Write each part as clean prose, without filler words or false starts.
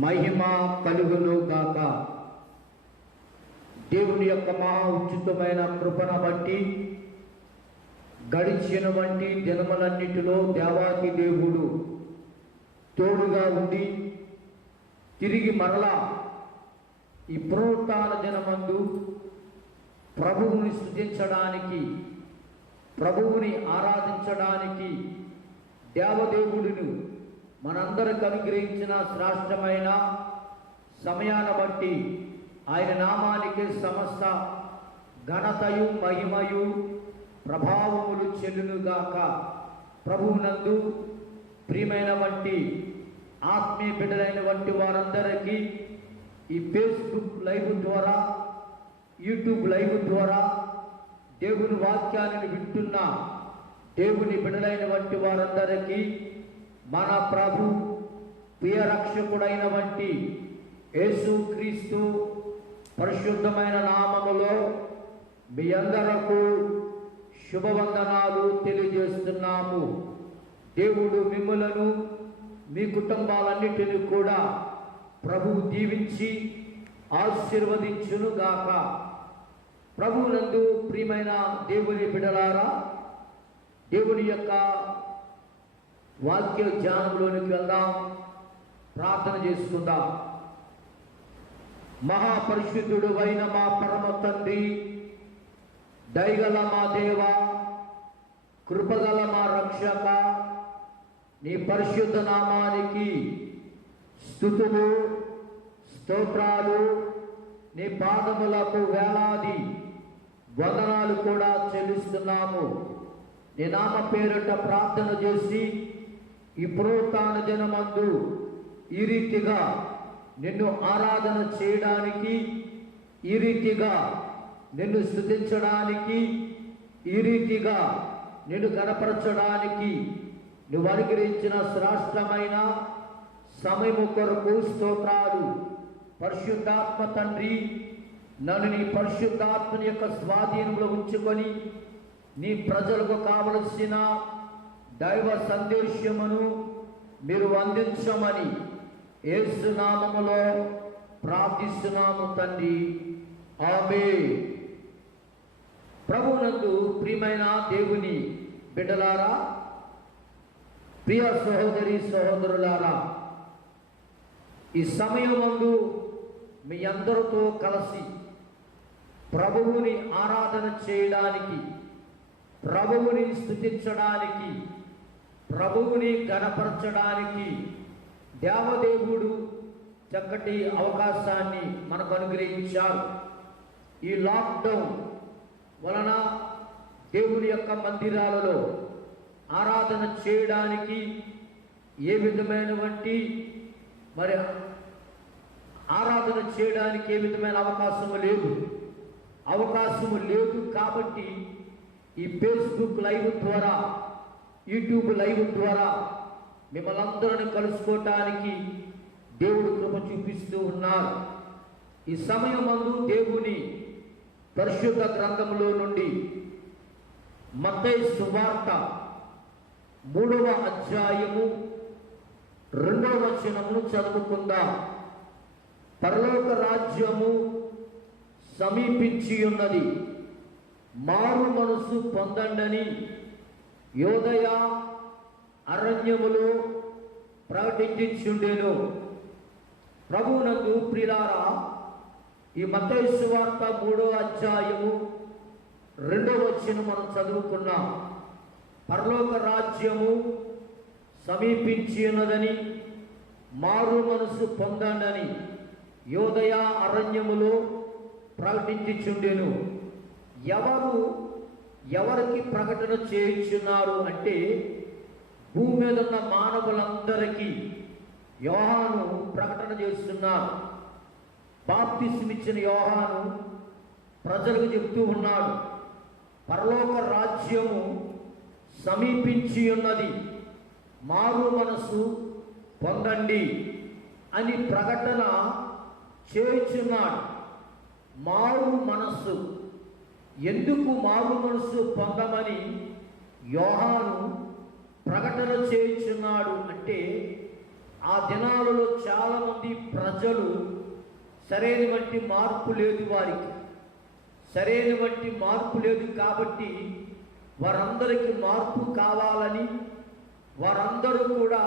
మహిమ కలుగును గాక. దేవుని యొక్క మహా ఉచితమైన కృపను బట్టి గడిచిన వంటి దినములన్నిటిలో దేవాతి దేవుడు తోడుగా ఉండి తిరిగి మరలా ఈ పునరుత్థాన దినమందు ప్రభువుని స్తుతించడానికి, ప్రభువుని ఆరాధించడానికి దేవదేవుడును మనందరికి అనుగ్రహించిన శ్రేష్టమైన సమయాన్ని బట్టి ఆయన నామానికి సమస్త ఘనతయు మహిమయు ప్రభావములు చెల్లునుగాక. ప్రభువునందు ప్రియమైన వంటి ఆత్మీయ బిడ్డలైన వంటి వారందరికీ ఈ ఫేస్బుక్ లైవ్ ద్వారా, యూట్యూబ్ లైవ్ ద్వారా దేవుని వాక్యాన్ని వింటున్న దేవుని బిడ్డలైన వంటి వారందరికీ మన ప్రభు ప్రియరక్షకుడైన వంటి యేసుక్రీస్తు పరిశుద్ధమైన నామములో మీ అందరకు శుభవందనాలు తెలియజేస్తున్నాము. దేవుడు మిమ్ములను మీ కుటుంబాలన్నిటిని కూడా ప్రభువు దీవించి ఆశీర్వదించునుగాక. ప్రభువునందు ప్రియమైన దేవుని బిడ్డలారా, దేవుని యొక్క వాక్య ధ్యానంలోనికి వెళ్దాం, ప్రార్థన చేసుకుందాం. మహాపరిశుద్ధుడు అయిన మా పరమ తండ్రి, దయగల మా దేవ, కృపగల మా రక్షక, నీ పరిశుద్ధ నామానికి స్తుతులు స్తోత్రాలు, నీ పాదములకు వేలాది వందనాలు కూడా చెల్లిస్తున్నాము. నీ నామ పేరిట ప్రార్థన చేసి ఈ పునరుత్థాన దినమందు ఈ రీతిగా నిన్ను ఆరాధన చేయడానికి, ఈ రీతిగా నిన్ను స్తుతించడానికి, ఈ రీతిగా నిన్ను గణపరచడానికి నువ్వు అనుగ్రహించిన శ్రేష్టమైన సమయము కొరకు స్తోత్రాలు. పరిశుద్ధాత్మ తండ్రి, నన్ను నీ పరిశుద్ధాత్మని యొక్క స్వాధీనంలో ఉంచుకొని నీ ప్రజలకు కావలసిన దైవ సందేశమును మీరు అందించమని యేసు నామములో ప్రార్థిస్తున్నాము తండ్రి, ఆమేన్. ప్రభువునందు ప్రియమైన దేవుని బిడ్డలారా, ప్రియ సహోదరి సహోదరులారా, ఈ సమయమందు మీ అందరితో కలిసి ప్రభువుని ఆరాధన చేయడానికి, ప్రభువుని స్తుతించడానికి, ప్రభువుని గణపరచడానికి దేవదేవుడు చక్కటి అవకాశాన్ని మనకు అనుగ్రహించారు. ఈ లాక్డౌన్ వలన దేవుని యొక్క మందిరాలలో ఆరాధన చేయడానికి ఏ విధమైనటువంటి ఆరాధన చేయడానికి ఏ విధమైన అవకాశము లేదు కాబట్టి ఈ ఫేస్బుక్ లైవ్ ద్వారా, యూట్యూబ్ లైవ్ ద్వారా మిమ్మల్ని అందరిని కలుసుకోవటానికి దేవుడు కృప చూపిస్తూ ఉన్నారు. ఈ సమయమందు దేవుని పరిశుద్ధ గ్రంథంలో నుండి మత్తయి సువార్త 3వ అధ్యాయము 2వ వచనమును చదువుకుందాం. పరలోక రాజ్యము సమీపించి ఉన్నది, మారు మనసు పొందండని యోదయ అరణ్యములో ప్రకటించుండెను. ప్రభువునందు ప్రియులారా, ఈ మత్తయి సువార్త 3వ అధ్యాయము 2వ వచనం మనం చదువుకున్నాం. పరలోక రాజ్యము సమీపించి ఉన్నదని, మారు మనసు పొందండని యోదయ అరణ్యములో ప్రకటించుండెను. ఎవరికి ప్రకటన చేయించున్నారు అంటే, భూమి మీద ఉన్న మానవులందరికీ యోహాను ప్రకటన చేస్తున్నారు. బాప్తిస్మిచ్చిన యోహాను ప్రజలకు చెప్తూ ఉన్నాడు, పరలోక రాజ్యము సమీపించి ఉన్నది, మారు మనసు పొందండి అని ప్రకటన చేయుచున్నాడు. మారు మనస్సు, ఎందుకు మారు మనస్సు పొందమని యోహాను ప్రకటన చేయుచున్నాడు అంటే, ఆ దినాలలో చాలామంది ప్రజలు సరైనటువంటి మార్పు లేదు, వారికి సరైనటువంటి మార్పు లేదు. కాబట్టి వారందరికీ మార్పు కావాలని, వారందరూ కూడా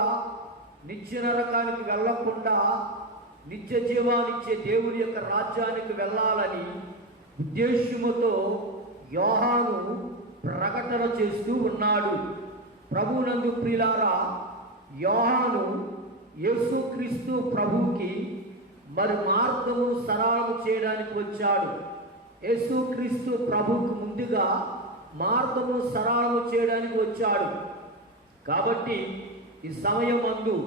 నిత్య నరకానికి వెళ్ళకుండా నిత్య జీవానిచ్చే దేవుని యొక్క రాజ్యానికి వెళ్ళాలని ఉద్దేశ్యముతో యోహాను ప్రకటన చేస్తూ ఉన్నాడు. ప్రభువునందు ప్రియులారా, యోహాను యేసుక్రీస్తు ప్రభువుకి మరి మార్గము సరళము చేయడానికి వచ్చాడు. యేసుక్రీస్తు ప్రభువుకు ముందుగా మార్గము సరళము చేయడానికి వచ్చాడు. కాబట్టి ఈ సమయం అందు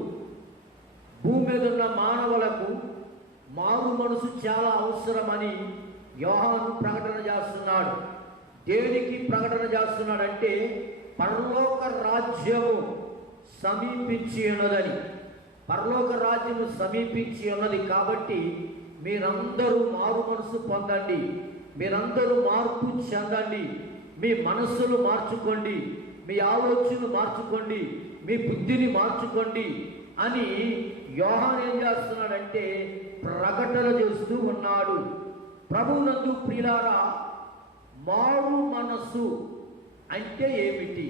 భూమి మీద ఉన్న మానవులకు మారు మనసు చాలా అవసరమని యోహాను ప్రకటన చేస్తున్నాడు. దేనికి ప్రకటన చేస్తున్నాడంటే పరలోక రాజ్యము సమీపించి ఉన్నదని. పరలోక రాజ్యము సమీపించి ఉన్నది. కాబట్టి మీరందరూ మారు మనసు పొందండి, మీరందరూ మార్పు చెందండి, మీ మనస్సులు మార్చుకోండి, మీ ఆలోచనలు మార్చుకోండి, మీ బుద్ధిని మార్చుకోండి అని యోహాను ఏం చేస్తున్నాడంటే ప్రకటన చేస్తూ ఉన్నాడు. ప్రభువునందు ప్రియులారా, మారు మనస్సు అంటే ఏమిటి?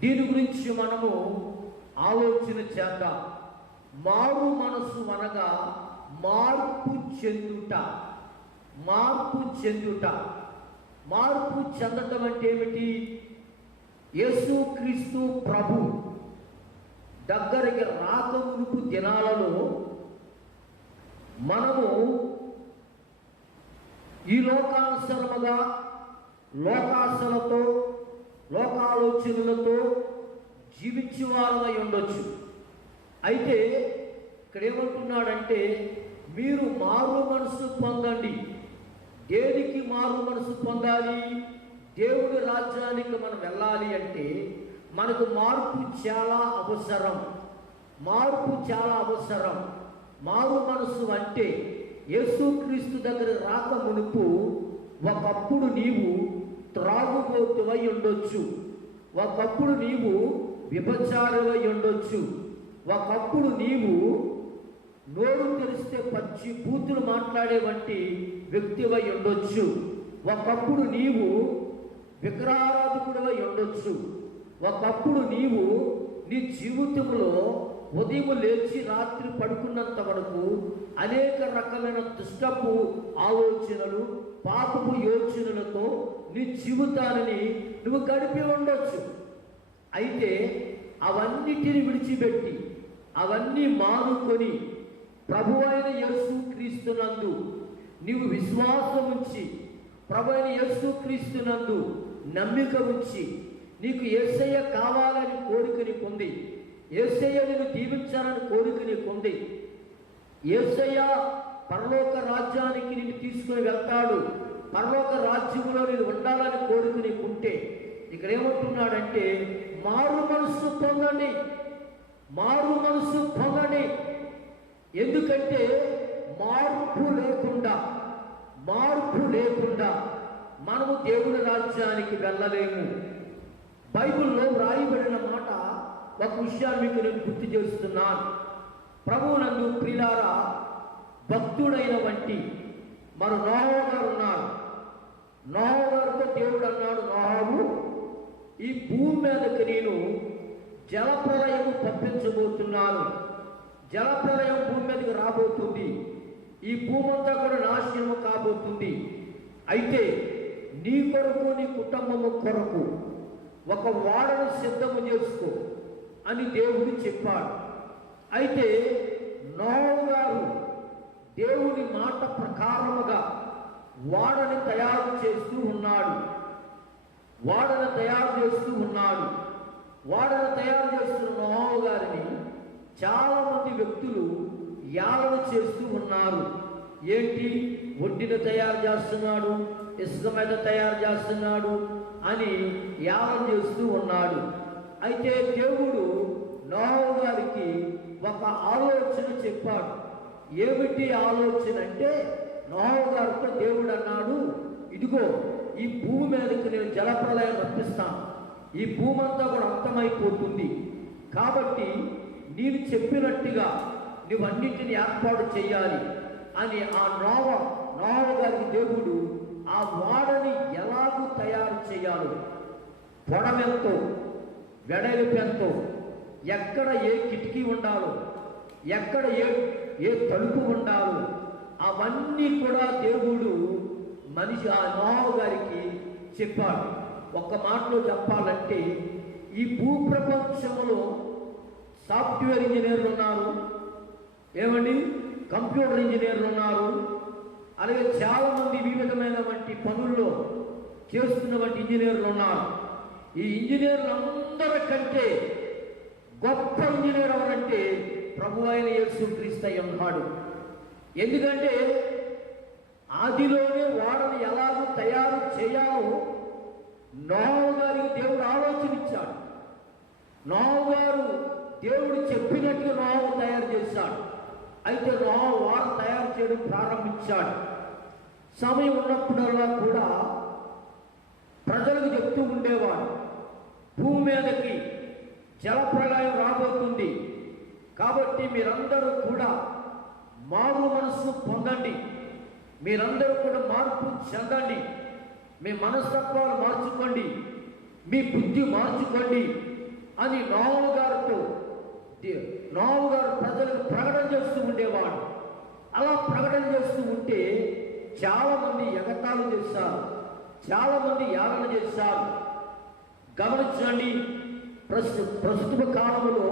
దీని గురించి మనము ఆలోచన చేద్దాం. మారు మనస్సు అనగా మార్పు చెందుట. మార్పు చెందుట, మార్పు చెందటం అంటే ఏమిటి? యేసుక్రీస్తు ప్రభు దగ్గరికి రాకమునుపు దినాలలో మనము ఈ లోకానుసరముగా లోకాశలతో లోకాలోచనలతో జీవించే వారమై ఉండొచ్చు. అయితే ఇక్కడ ఏమంటున్నాడంటే మీరు మారు మనసు పొందండి. దేనికి మారు మనసు పొందాలి? దేవుడి రాజ్యానికి మనం వెళ్ళాలి అంటే మనకు మార్పు చాలా అవసరం. మార్పు చాలా అవసరం. మారు మనసు అంటే యేసుక్రీస్తు దగ్గర రాక మునుపు ఒకప్పుడు నీవు త్రాగుబోతువై ఉండొచ్చు, ఒకప్పుడు నీవు విభచారువై ఉండొచ్చు, ఒకప్పుడు నీవు నోరు తెరిస్తే పచ్చి బూతులు మాట్లాడే వంటి వ్యక్తివై ఉండొచ్చు, ఒకప్పుడు నీవు విగ్రహారాధకుడివై ఉండొచ్చు, ఒకప్పుడు నీవు నీ జీవితంలో ఉదయం లేచి రాత్రి పడుకున్నంత వరకు అనేక రకమైన దుష్టపు ఆలోచనలు, పాపపు యోచనలతో నీ జీవితాన్ని నువ్వు గడిపి ఉండొచ్చు. అయితే అవన్నిటిని విడిచిపెట్టి అవన్నీ మానుకొని ప్రభు అయిన యేసుక్రీస్తునందు నీవు విశ్వాసం ఉంచి, ప్రభు అయిన యేసుక్రీస్తునందు నమ్మిక ఉంచి, నీకు యేసయ్య కావాలని కోరికని పొంది, యేసయ్య నేను దీవించాలని కోరికని పొంది, యేసయ్య పరలోక రాజ్యానికి నిన్ను తీసుకుని వెళ్తాడు, పరలోక రాజ్యంలో నేను ఉండాలని కోరికని ఉంటే ఇక్కడ ఏమంటున్నాడంటే మారు మనసు పొందండి, మారు మనసు పొందండి. ఎందుకంటే మార్పు లేకుండా మనము దేవుని రాజ్యానికి వెళ్ళలేము. బైబిల్లో వ్రాయబడిన మాట ఒక విషయాన్ని మీకు నేను గుర్తు చేస్తున్నాను. ప్రభువునందు ప్రియులారా, భక్తుడైన వంటి మన నోహు గారు ఉన్నారు. నోహు గారితో దేవుడు అన్నాడు, నోహు, ఈ భూమి మీదకి నేను జలప్రలయం పంపించబోతున్నాను. జలప్రలయం భూమి మీదకి రాబోతుంది. ఈ భూమి అంతా కూడా నాశనము కాబోతుంది. అయితే నీ కొరకు, నీ కుటుంబము కొరకు ఒక ఓడను సిద్ధము చేసుకో అని దేవుడు చెప్పాడు. అయితే నోహు గారు దేవుని మాట ప్రకారముగా ఓడని తయారు చేస్తూ ఉన్నాడు. ఓడను తయారు చేస్తున్న నోహు గారిని చాలా మంది వ్యక్తులు యాలన చేస్తూ ఉన్నారు. ఏంటి? ఒడ్డును తయారు చేస్తున్నాడు, ఇసుక మీద తయారు చేస్తున్నాడు అని యాలన చేస్తూ ఉన్నాడు. అయితే దేవుడు నోహు గారికి ఒక ఆలోచన చెప్పాడు. ఏమిటి ఆలోచన అంటే, నోహు గారితో దేవుడు అన్నాడు, ఇదిగో ఈ భూమి మీదకి నేను జలప్రలయం రప్పిస్తాను, ఈ భూమి అంతా కూడా అంతమైపోతుంది. కాబట్టి నేను చెప్పినట్టుగా నువ్వన్నింటిని ఏర్పాటు చేయాలి అని ఆ నోవ గారికి దేవుడు ఆ ఓడని ఎలాగూ తయారు చేయాలో, పొడవెంతో వెడల్పెంతో, ఎక్కడ ఏ కిటికీ ఉండాలో, ఎక్కడ ఏ తలుపు ఉండాలో అవన్నీ కూడా దేవుడు మనిషి ఆ నోవ గారికి చెప్పాడు. ఒక్క మాటలో చెప్పాలంటే ఈ భూప్రపంచంలో సాఫ్ట్వేర్ ఇంజనీర్లు ఉన్నారు, ఏమండి కంప్యూటర్ ఇంజనీర్లు ఉన్నారు, అలాగే చాలామంది వివిధమైనటువంటి పనుల్లో చేస్తున్నటువంటి ఇంజనీర్లు ఉన్నారు. ఈ ఇంజనీర్లందరికంటే గొప్ప ఇంజనీర్ ఎవరంటే ప్రభు అయిన యేసుక్రీస్తు ఉన్నాడు. ఎందుకంటే ఆదిలోనే వాడని ఎలాగో తయారు చేయాలో నోవ గారికి దేవుడు ఆలోచన ఇచ్చాడు. నోవ గారు దేవుడు చెప్పినట్టుగా నోవ తయారు చేశాడు. అయితే నోవ వారు తయారు చేయడం ప్రారంభించాడు. సమయం ఉన్నప్పుడల్లా కూడా ప్రజలకు చెప్తూ ఉండేవాడు, భూమి మీదకి జలప్రళయం రాబోతుంది కాబట్టి మీరందరూ కూడా మారు మనస్సు పొందండి, మీరందరూ కూడా మార్పు చెందండి, మీ మనస్తత్వాలు మార్చుకోండి, మీ బుద్ధి మార్చుకోండి అని నోవ గారు ప్రజలకు ప్రకటన చేస్తూ ఉండేవాడు. అలా ప్రకటన చేస్తూ ఉంటే చాలామంది ఎగతాళి చేశారు, చాలామంది యాగన చేశారు. గమనించండి, ప్రస్తుత కాలంలో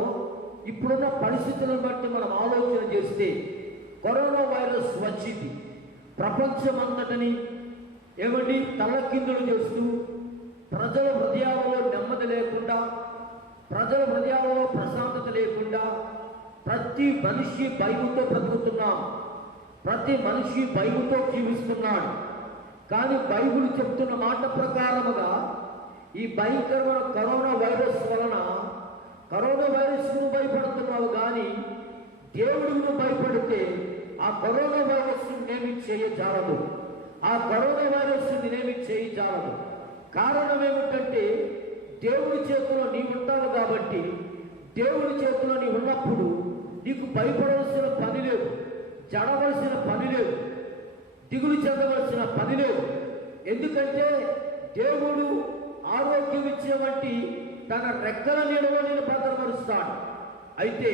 ఇప్పుడున్న పరిస్థితులను బట్టి మనం ఆలోచన చేస్తే కరోనా వైరస్ వచ్చింది. ప్రపంచమంతటిని ఏమండి తలకిందులు చేస్తూ ప్రజల హృదయాలలో నెమ్మది లేకుండా, ప్రజల హృదయాలలో ప్రశాంతత లేకుండా ప్రతి మనిషి భయముతో బ్రతుకుతున్నాం, ప్రతి మనిషి భయముతో జీవిస్తున్నాడు. కానీ బైబిల్ చెప్తున్న మాట ప్రకారముగా ఈ భయంకరమైన కరోనా వైరస్ వలన కరోనా వైరస్ను భయపడుతున్నావు, కానీ దేవుడికి భయపడితే ఆ కరోనా వైరస్ నేమి చేయజాలదు, ఆ కరోనా వైరస్ నేమి చేయజాలదు. కారణం ఏమిటంటే దేవుడి చేతిలో నీవు ఉంటావు కాబట్టి, దేవుడి చేతిలో నీవు ఉన్నప్పుడు నీకు భయపడవలసిన పని లేదు, జడవలసిన పని లేదు, దిగులు చెందవలసిన పని లేదు. ఎందుకంటే దేవుడు ఆరోగ్యం ఇచ్చేవంటి తన రెక్కల నీడలో నేను భద్రపరుస్తాడు. అయితే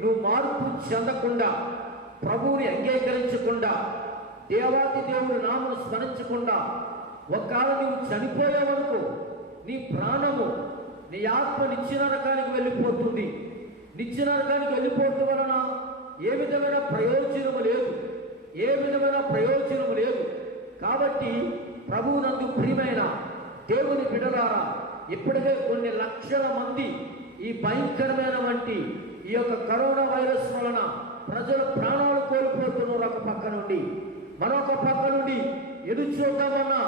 నువ్వు మార్పు చెందకుండా, ప్రభువుని అంగీకరించకుండా, దేవాది దేవుడి నామను స్మరించకుండా ఒకవేళ నువ్వు చనిపోయావనుకో, నీ ప్రాణము, నీ ఆత్మ నిత్య నరకానికి వెళ్ళిపోతుంది. నిత్య నరకానికి వెళ్ళిపోవడం వలన ఏ విధమైన ప్రయోజనము లేదు, ఏ విధమైన ప్రయోజనము లేదు. కాబట్టి ప్రభువునందు ప్రియమైన దేవుని బిడ్డలారా, ఇప్పటికే కొన్ని లక్షల మంది ఈ భయంకరమైన వంటి ఈ యొక్క కరోనా వైరస్ వలన ప్రజలు ప్రాణాలు కోల్పోతున్నారు. ఒక పక్క నుండి మరొక పక్క నుండి ఎదురు చూద్దామన్నా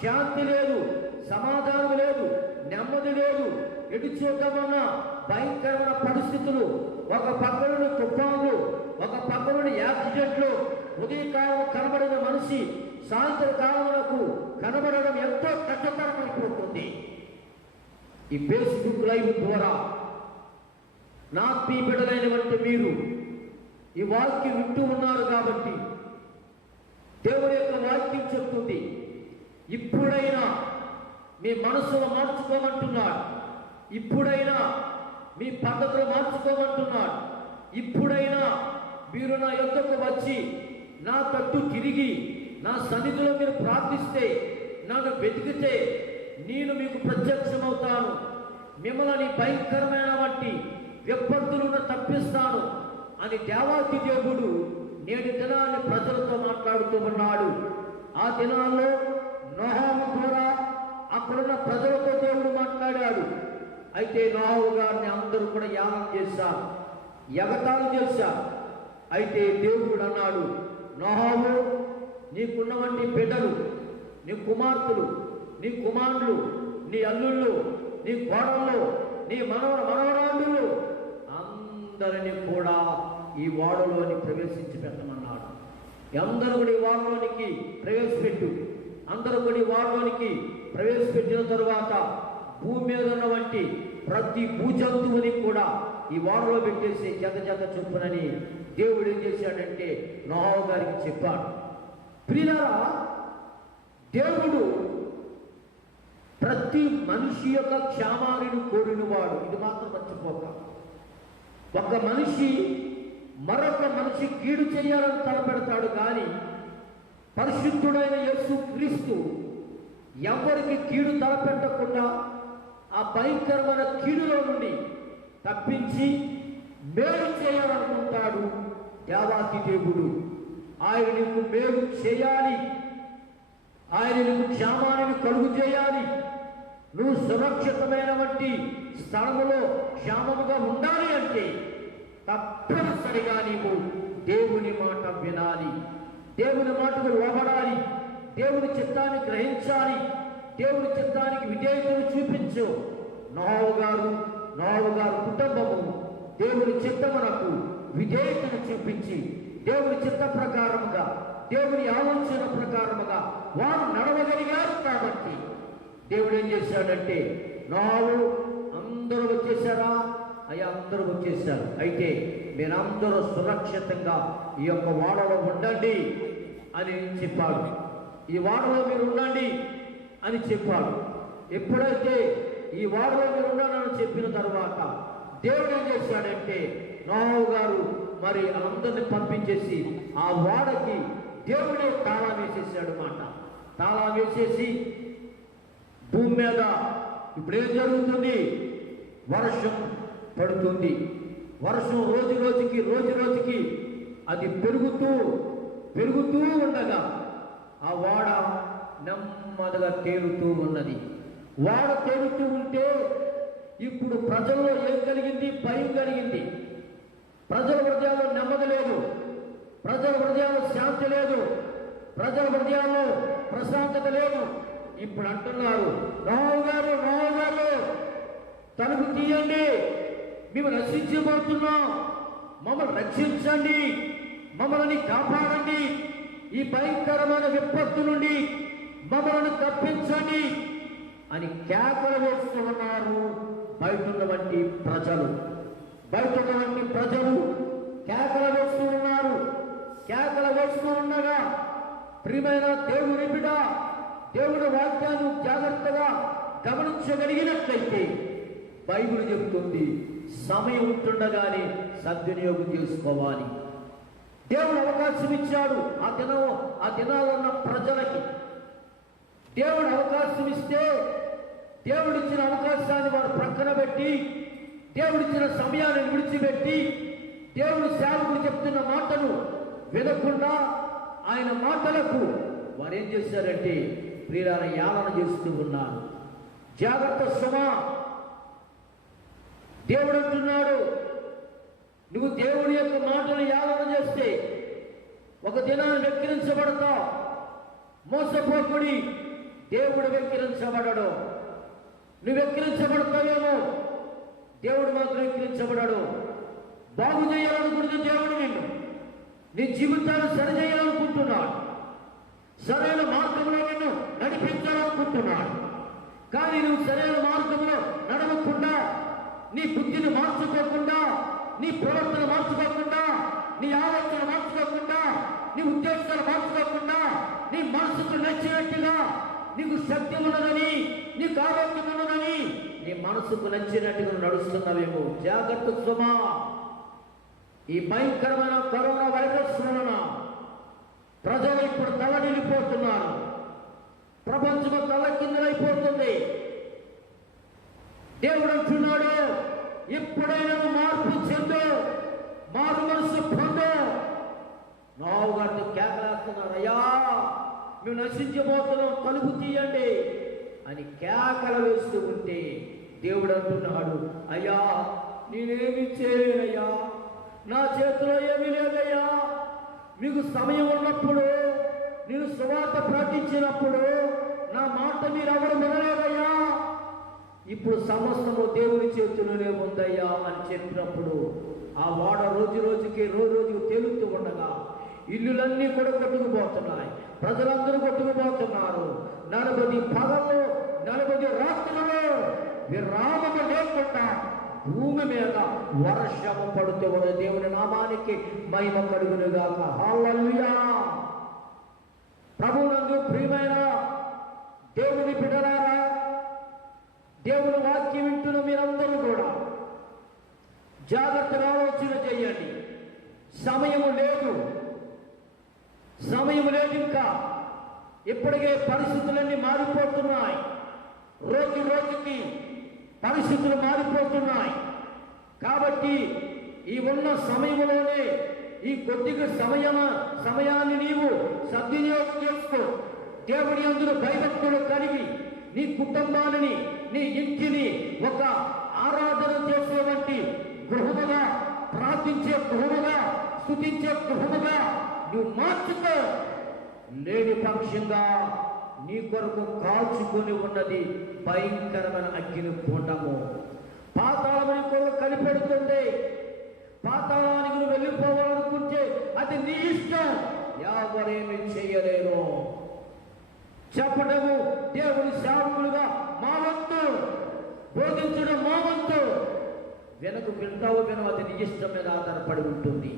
శాంతి లేదు, సమాధానం లేదు, నెమ్మది లేదు. ఎటు చూద్దామన్నా భయంకరమైన పరిస్థితులు, ఒక పక్క నుండి తుఫాన్లు, ఒక పక్క నుండి యాక్సిడెంట్లు. ఉదయకాలం కనబడిన మనిషి సాయంత్రకాలములకు కనబడడం ఎంతో కష్టతరమైపోతుంది. ఈ ఫేస్బుక్ లైవ్ ద్వారా నా బిడ్డలైనటువంటి మీరు ఈ వాక్యం వింటూ ఉన్నారు కాబట్టి దేవుడి యొక్క వాక్యం చెప్తుంది, ఇప్పుడైనా మీ మనసును మార్చుకోమంటున్నాడు, ఇప్పుడైనా మీ పద్ధతులు మార్చుకోమంటున్నాడు, ఇప్పుడైనా మీరు నా యొద్దకు వచ్చి నా తట్టు తిరిగి నా సన్నిధిలో మీరు ప్రార్థిస్తే, నన్ను వెతికితే నేను మీకు ప్రత్యక్షమవుతాను, మిమ్మల్ని భయంకరమైన వంటి విపత్తులను తప్పిస్తాను అని దేవాది దేవుడు నేటి దినాన్ని ప్రజలతో మాట్లాడుతూ ఉన్నాడు. ఆ దినాల్లో నోహము ద్వారా అక్కడున్న ప్రజలతో దేవుడు మాట్లాడాడు. అయితే నోహు గారిని అందరూ కూడా యాగం చేశారు, ఎగతాళి చేశారు. అయితే దేవుడు అన్నాడు, నోహు, నీకున్నవంటి బిడ్డలు, నీ కుమార్తెలు, నీ కుమారులు, నీ అల్లుళ్ళు, నీ కోడళ్ళు, నీ మనవరాళ్ళు అందరినీ కూడా ఈ ఓడలోని ప్రవేశించి పెట్టమన్నాడు. అందరూ కూడా ఈ ఓడలోనికి ప్రవేశపెట్టు. అందరూ కూడా ఈ ఓడలోనికి ప్రవేశపెట్టిన తరువాత భూమి మీద ఉన్నవంటి ప్రతి భూజంతువుని కూడా ఈ ఓడలో పెట్టేసి జత చొప్పునని దేవుడు ఏం చేశాడంటే నోహా గారికి చెప్పాడు. ప్రియులారా, దేవుడు ప్రతి మనిషి యొక్క క్షేమాన్ని కోరినవాడు. ఇది మాత్రం మర్చిపోక, ఒక మనిషి మరొక మనిషి కీడు చేయాలని తలపెడతాడు, కానీ పరిశుద్ధుడైన యేసు క్రీస్తు ఎవరికి కీడు తలపెట్టకుండా ఆ భయంకరమైన కీడులో నుండి తప్పించి మేలు చేయాలనుకుంటాడు దేవాతి దేవుడు. ఆయన నీకు మేలు చేయాలి, ఆయన నీకు క్షేమాన్ని కలుగు చేయాలి. నువ్వు సురక్షితమైన వంటి స్థలములో క్షేమముగా ఉండాలి అంటే తప్పనిసరిగా నీవు దేవుని మాట వినాలి, దేవుని మాటకు లోబడాలి, దేవుని చిత్తాన్ని గ్రహించాలి, దేవుని చిత్తానికి విధేయతను చూపించు. నోహా గారు కుటుంబము దేవుని చిత్తమునకు విధేయతను చూపించి దేవుని చిత్త ప్రకారముగా, దేవుని ఆలోచన ప్రకారముగా వారు నడవగలిగారు. కాబట్టి దేవుడు ఏం చేశాడంటే, నోహా అందరూ వచ్చేసారా? అయ్యా, అందరూ వచ్చేసారు. అయితే మీరందరూ సురక్షితంగా ఈ యొక్క ఓడలో ఉండండి అని చెప్పాడు. ఈ ఓడలో మీరు ఉండండి అని చెప్పాడు. ఎప్పుడైతే ఈ ఓడలో మీరు ఉండాలని చెప్పిన తర్వాత దేవుడు ఏం చేశాడంటే, నోహా గారు మరి అందరిని పంపించేసి ఆ ఓడకి దేవుడే తాళం వేసేసాడు మాట. తాళం వేసేసి భూమి మీద ఇప్పుడు ఏం జరుగుతుంది? వర్షం పడుతుంది. వర్షం రోజు రోజుకి అది పెరుగుతూ ఉండగా ఆ ఓడ నెమ్మదిగా తేలుతూ ఉన్నది. ఓడ తేలుతూ ఉంటే ఇప్పుడు ప్రజల్లో ఏం కలిగింది? భయం కలిగింది. ప్రజల హృదయాల్లో నెమ్మది లేదు, ప్రజల హృదయాల్లో శాంతి లేదు, ప్రజల హృదయాల్లో ప్రశాంతత లేదు. ఇప్పుడు అంటున్నారు, నోహా గారు తలుపు తీయండి, మేము రక్షించబోతున్నాం, మమ్మల్ని రక్షించండి, మమ్మల్ని కాపాడండి, ఈ భయంకరమైన విపత్తు నుండి మమ్మల్ని తప్పించండి అని కేకలు వేస్తూ ఉన్నారు. బయట ఉన్నటువంటి ప్రజలు కేకలు వేస్తూ ఉన్నారు. కేకలు వేస్తూ ఉండగా ప్రియమైన దేవుని బిడ్డ, దేవుని వాక్యాన్ని జాగ్రత్తగా గమనించగలిగినట్లయితే బైబిల్ చెబుతుంది, సమయం ఉంటుండగానే సద్వినియోగం చేసుకోవాలి. దేవుడు అవకాశం ఇచ్చాడు. ఆ దినాల్లో ఉన్న ప్రజలకి దేవుడు అవకాశం ఇస్తే, దేవుడిచ్చిన అవకాశాన్ని వారు ప్రక్కన పెట్టి, దేవుడిచ్చిన సమయాన్ని విడిచిపెట్టి, దేవుడు సేవకుడు చెప్తున్న మాటలు వినకుండా ఆయన మాటలకు వారు ఏం చేశారంటే ప్రియులారా యాలన చేస్తూ ఉన్నారు. జాగ్రత్త సుమా, దేవుడు అంటున్నాడు, నువ్వు దేవుడి యొక్క మాటలు యాలన చేస్తే ఒక దినాన్ని వెక్కిరించబడతావు. మోసపోకుడి, దేవుడు వెక్కిరించబడడు. నువ్వు వెక్కిరించబడతావేమో, దేవుడు మాత్రం వెక్కిరించబడడు. బాగు చేయాలనుకుంటున్న దేవుడు నీ జీవితాన్ని సరిచేయాలనుకుంటున్నాడు, సరైన మార్గంలో నిన్ను నడిపించాలనుకుంటున్నాడు. కానీ నువ్వు సరైన మార్గంలో నడవకుండా, నీ బుద్ధిని మార్చుకోకుండా, నీ ప్రవర్తన మార్చుకోకుండా, నీ ఆలోచన మార్చుకోకుండా, నీ ఉద్దేశాలు మార్చుకోకుండా, నీ మనసుకు నచ్చినట్టుగా నీకు శక్తి ఉన్నదని, నీకు ఆరోగ్యం ఉన్నదని నీ మనసుకు నచ్చినట్టుగా నడుస్తున్నావేమో. జాగ్రత్త సుమా. ఈ భయంకరమైన కరోనా వైరస్ వలన ప్రజలు ఇప్పుడు తలడిల్లిపోతున్నారు. ప్రపంచం తలకిందులైపోతుంది. దేవుడు అంటున్నాడు, ఎప్పుడైనా మార్పు చెందు, మారు మనసు పొందు. నోహా గారితో కేకలేస్తున్నారు, అయ్యా మేము నశించబోతున్నాం, తలుపు తీయండి అని కేకలు వేస్తూ ఉంటే దేవుడు అంటున్నాడు, అయ్యా నేనేమి చేయలేనయ్యా, నా చేతిలో ఏమీ లేదయ్యా. మీకు సమయం ఉన్నప్పుడు, నేను సువార్త ప్రకటించినప్పుడు నా మాట మీరు ఎవరు వినలేదయ్యా. ఇప్పుడు సమస్తము దేవుని చేతిలోనే ఉందయ్యా అని చెప్పినప్పుడు ఆ ఓడ రోజుకి తేలుతూ ఉండగా ఇల్లులన్నీ కూడా కొట్టుకుపోతున్నాయి. ప్రజలందరూ కొట్టుకుపోతున్నారు. 40 పగళ్ళు 40 రాత్రులలో విరామము లేకుండా భూమి మీద వర్షము పడుతూ ఉన్న దేవుని నామానికి మహిమ కలుగునుగాక. హల్లెలూయా. ప్రభువునందు ప్రియమైన దేవుని బిడ్డలారా, దేవుని వాక్యం వింటున్న మీరందరూ కూడా జాగ్రత్తగా ఆలోచన చేయండి. సమయము లేదు ఇంకా. ఇప్పటికే పరిస్థితులన్నీ మారిపోతున్నాయి. రోజు రోజుకి పరిస్థితులు మారిపోతున్నాయి. కాబట్టి ఈ ఉన్న సమయంలోనే ఈ కొద్దిగా సమయాన్ని నీవు సద్వినియోగం చేసుకో. దేవుడి యందు భయభక్తులు కలిగి నీ కుటుంబాన్ని, నీ ఇంటిని ఒక ఆరాధన చేసేటువంటి గృహముగా, ప్రార్థించే గృహముగా, స్తుతించే గృహముగా నువ్వు మార్చుకో. లేని పక్షంగా నీ కొరకు కాల్చుకొని ఉన్నది భయంకరమైన అగ్ని గుండము. పాతాళమని కొరకు కనిపెడుతుంది. పాతాళానికి నువ్వు వెళ్ళిపోవాలనుకుంటే అది నీ ఇష్టం, ఎవరేమి చేయలేరు. చెప్పడము దేవుని సేవకులుగా మా వంతు, బోధించడం మా వంతు. వింటావు అది నీ ఇష్టం మీద ఆధారపడి ఉంటుంది.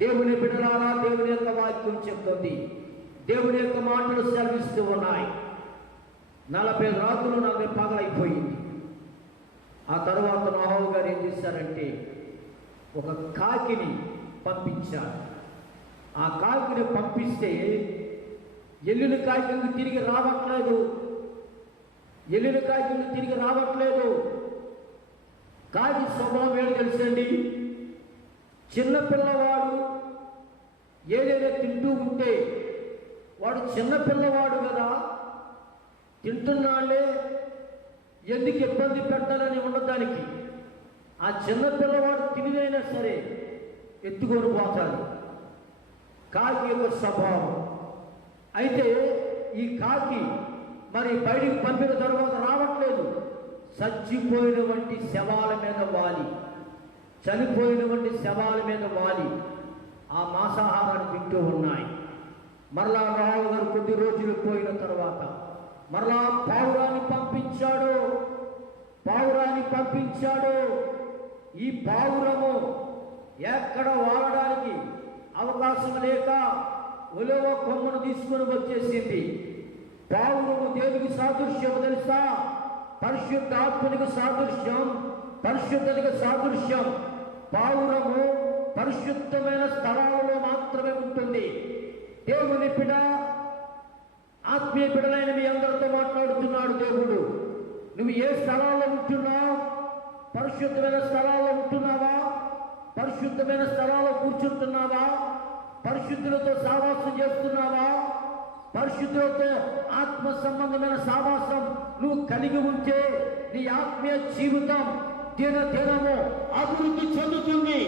దేవుని బిడ్డలారా, దేవుని యొక్క వాక్యం చెప్తుంది, దేవుని యొక్క మాటలు సెలవిస్తూ ఉన్నాయి. 40 రాత్రులు 40 పగలైపోయింది. ఆ తర్వాత నోహు గారు ఏం చేశారంటే ఒక కాకిని పంపించారు. ఆ కాకిని పంపిస్తే ఎల్లిన కాకి తిరిగి రావట్లేదు. కాకి స్వభావం ఏంటి తెలుసండి? చిన్నపిల్లవాడు ఏదైనా తింటూ ఉంటే వాడు చిన్నపిల్లవాడు కదా, తింటున్నాళ్ళే ఎందుకు ఇబ్బంది పెట్టాలని ఉండటానికి ఆ చిన్నపిల్లవాడు తినిదైనా సరే ఎత్తుకొని పోతాడు. కాకి యొక్క స్వభావం. అయితే ఈ కాకి మరి బయటికి పంపిన తర్వాత రావట్లేదు. చచ్చిపోయినటువంటి శవాల మీద వాలి, చనిపోయినటువంటి శవాల మీద వాలి ఆ మాంసాహారాన్ని తింటూ ఉన్నాయి. మరలా రావు గారు కొద్ది రోజులు పోయిన తర్వాత మరలా పావురాన్ని పంపించాడు. ఈ పావురము ఎక్కడ వాడడానికి అవకాశం లేక ఒలివ కొమ్మను తీసుకుని వచ్చేసింది. పావురము దేనికి సాదృశ్యం తెలుసా? పరిశుద్ధాత్మనికి సాదృశ్యం, పరిశుద్ధతకి సాదృశ్యం. పావురము పరిశుద్ధమైన స్థలాలలో మాత్రమే ఉంటుంది. దేవుని బిడ్డ, ఆత్మీయ బిడ్డలైన మీ అందరితో మాట్లాడుతున్నాడు దేవుడు. నువ్వు ఏ స్థలాల్లో ఉంటున్నావు? పరిశుద్ధమైన స్థలాల్లో ఉంటున్నావా? పరిశుద్ధమైన స్థలాల్లో కూర్చుంటున్నావా? పరిశుద్ధులతో సావాసం చేస్తున్నావా? పరిశుద్ధులతో ఆత్మ సంబంధమైన సావాసం నువ్వు కలిగి ఉంటే నీ ఆత్మీయ జీవితం దినదినము అభివృద్ధి చెందుతుంది.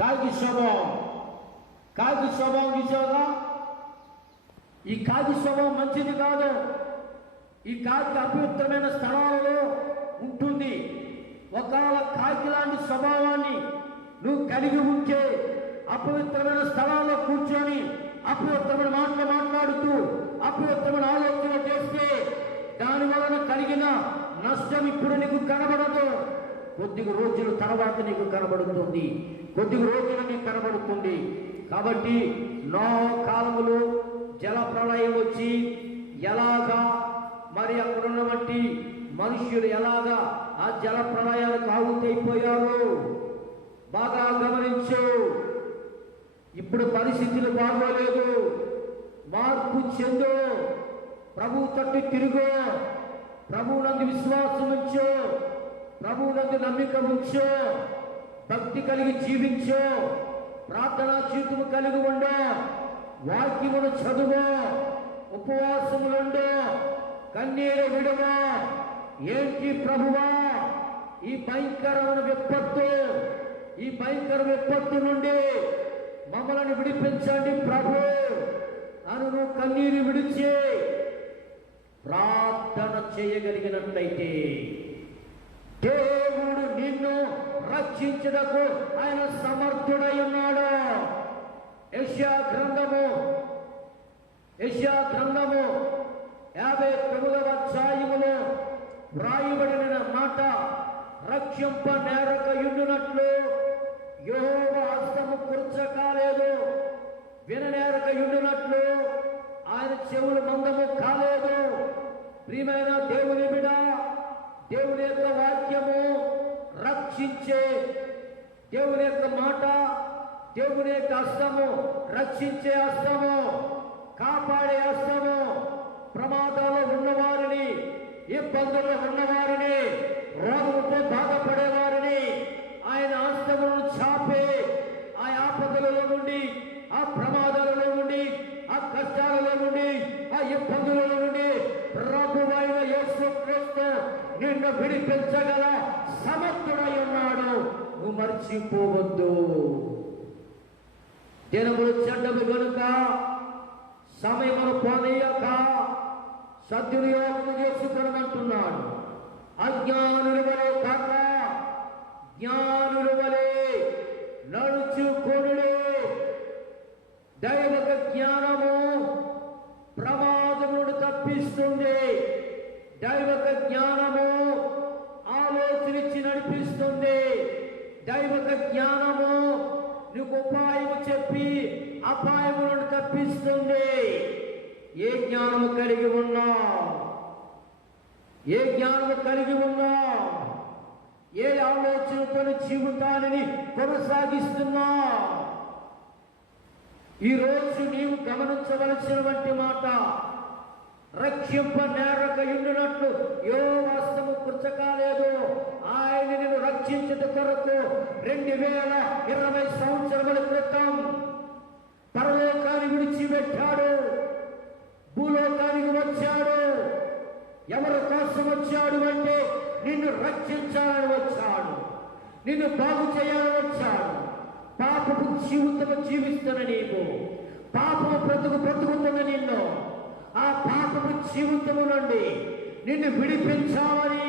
కాకి స్వభావం నిజంగా ఈ కాకి స్వభావం మంచిది కాదు. ఈ కాకి అపవిత్రమైన స్థలాలలో ఉంటుంది. ఒకవేళ కాకి లాంటి స్వభావాన్ని నువ్వు కలిగి ఉంటే అపవిత్రమైన స్థలాల్లో కూర్చొని అపవిత్రమైన మాటలు మాట్లాడుతూ అపవిత్రమైన ఆలోచన చేస్తే దాని వలన కలిగిన నష్టం ఇప్పుడు నీకు కనబడదు. కొద్ది రోజుల తర్వాత నీకు కనబడుతుంది. కాబట్టి నోహు కాలములో జల ప్రళయం వచ్చి ఎలాగా మరి అక్కడ ఉన్నటువంటి మనుష్యులు ఎలాగా ఆ జల ప్రళయాలకు ఆహుతైపోయారు బాగా గమనించు. ఇప్పుడు పరిస్థితులు బాగోలేదు. మార్పు చెందు, ప్రభువు తట్టు తిరుగు, ప్రభువునందు విశ్వాసం ఉంచు, ప్రభువునందు నమ్మిక ఉంచు, భక్తి కలిగి జీవించు, ప్రార్థనా జీవితము కలిగి ఉండు, వాక్యమును చదువు, ఉపవాసములుండు, కన్నీరు విడుము. ఏంటి ప్రభువా ఈ భయంకరమైన విపత్తు నుండి మమ్మల్ని విడిపించండి ప్రభు అను నువ్వు కన్నీరు విడిచి ప్రార్థన చేయగలిగినట్లయితే దేవుడు నిన్ను రక్షించుటకు ఆయన సమర్థుడై ఉన్నాడు. యెషయా గ్రంథము 59వ అధ్యాయములో వ్రాయబడిన మాట రక్షింప నేరక యుండునట్లు యెహోవా హస్తము కుర్చకాలేదు, విననేరక యుండునట్లు ఆయన చెవులు మందము కాలేదు. ప్రియమైన దేవుని బిడ్డ, దేవుని యొక్క వాక్యము రక్షించే, దేవుని యొక్క మాట, దేవుని యొక్క హస్తము రక్షించే హస్తము, కాపాడే హస్తము. ప్రమాదాల్లో ఉన్నవారిని, ఇబ్బందుల్లో ఉన్నవారిని, రోగంతో బాధపడేవారిని ఆయన హస్తములను చాపే ఆ ఆపదలలో నుండి, ఆ ప్రమాదాలలో నుండి, ఆ కష్టాలలో నుండి, ఆ ఇబ్బందులలో నుండి ప్రభువైన యేసుక్రీస్తు నిన్ను విడిపించగల సమర్థుడై ఉన్నాడు. నువ్వు మర్చిపోవద్దు. దినములు చెడ్డవి గనుక సమయమును పోనీయక సద్వినియోగం చేసుకునమంటున్నాడు. అజ్ఞానుల వలె కాక జ్ఞానుల వలె నడుచుకొనుడే. దైవిక జ్ఞానము ప్రమాదమును తప్పిస్తుంది. దైవిక జ్ఞానము ఆలోచనిచ్చి నడిపిస్తుంది. దైవిక జ్ఞానము నీకు ఉపాయము చెప్పి అపాయములను తప్పిస్తుంది. ఏ జ్ఞానము కలిగి ఉన్నా, ఏ జ్ఞానము కలిగి ఉన్నా, ఏ ఆలోచనతో జీవితాన్ని కొనసాగిస్తున్నా, ఈరోజు నీవు గమనించవలసినటువంటి మాట, రక్షింప నేరక యుండునట్లు యెహోవా హస్తము కుర్చకాలేదు. ఆయన నిన్ను రక్షించుట కొరకు 2020 సంవత్సరముల క్రితం పరలోకాన్ని విడిచిపెట్టాడు, భూలోకానికి వచ్చాడు. ఎవరి కోసం వచ్చాడు అంటే నిన్ను రక్షించాలని వచ్చాడు, నిన్ను బాగు చేయాలని వచ్చాడు. పాపపు జీవితము జీవిస్తున్న నీవు, పాపము బ్రతుకుతున్న నిన్ను ఆ పాపపు జీవితము నుండి నిన్ను విడిపించాలని,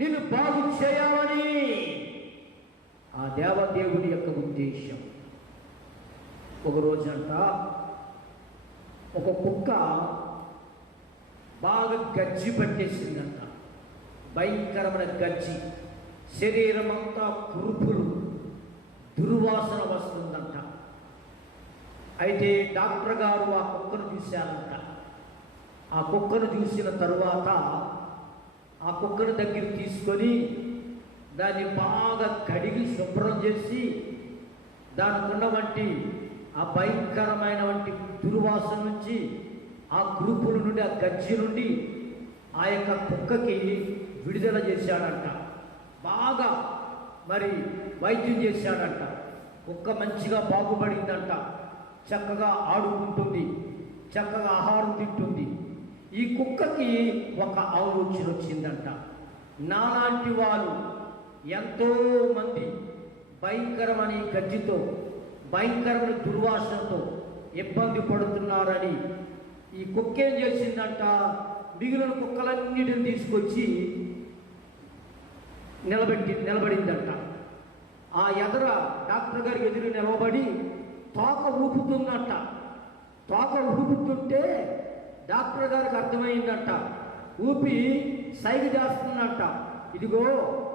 నిన్ను బాగు చేయాలని ఆ దేవదేవుని యొక్క ఉద్దేశం. ఒక రోజంట ఒక కుక్క బాగా గజ్జి పట్టేసిందంట. భయంకరమైన గజ్జి, శరీరం అంతా కురుపులు, దుర్వాసన వస్తుందంట. అయితే డాక్టర్ గారు ఆ కుక్కను చూశారంట. ఆ కుక్కను చూసిన తరువాత ఆ కుక్కను దగ్గర తీసుకొని దాన్ని బాగా కడిగి శుభ్రం చేసి దానికి ఉన్నవంటి ఆ భయంకరమైన వంటి దుర్వాసన నుంచి, ఆ కురుపుల నుండి, ఆ గజ్జి నుండి ఆ యొక్క కుక్కకి విడుదల చేశాడంట. బాగా మరి వైద్యం చేశాడంట. కుక్క మంచిగా బాగుపడిందంట. చక్కగా ఆడుకుంటుంది, చక్కగా ఆహారం తింటుంది. ఈ కుక్కకి ఒక ఆలోచన వచ్చిందంట. నాలాంటి వారు ఎంతో మంది భయంకరమైన గజ్జితో, భయంకరమైన దుర్వాసనతో ఇబ్బంది పడుతున్నారని ఈ కుక్క ఏం చేసిందంట, మిగిలిన కుక్కలన్నిటిని తీసుకొచ్చి నిలబడిందంట. ఆ ఎదర డాక్టర్ గారికి ఎదురు నిలబడి తోక ఊపుతుందంట. తోక ఊపుతుంటే డాక్టర్ గారికి అర్థమైందంట. ఊపి సైగ చేస్తుందంట, ఇదిగో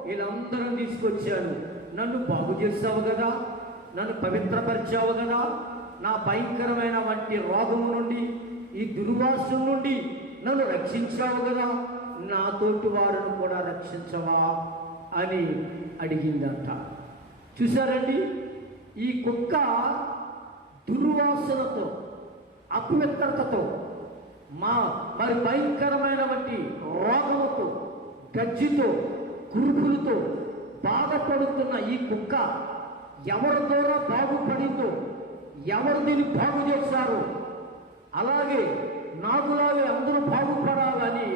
వీళ్ళందరం తీసుకొచ్చాను, నన్ను బాగు చేసావు కదా, నన్ను పవిత్రపరిచావు కదా, నా భయంకరమైన వంటి రోగము నుండి, ఈ దుర్వాసన నుండి నన్ను రక్షించావు కదా, నా తోటి వారిని కూడా రక్షించవా అని అడిగిందంట. చూసారండి, ఈ కుక్క దుర్వాసనతో, అపవిత్రతతో, మరి భయంకరమైన వంటి రోగముతో, గజ్జితో, కురుపులతో బాధపడుతున్న ఈ కుక్క ఎవరి ద్వారా బాగుపడిందో, ఎవరు దీన్ని బాగు చేశారో, అలాగే నాకులాగే అందరూ బాగుపడాలని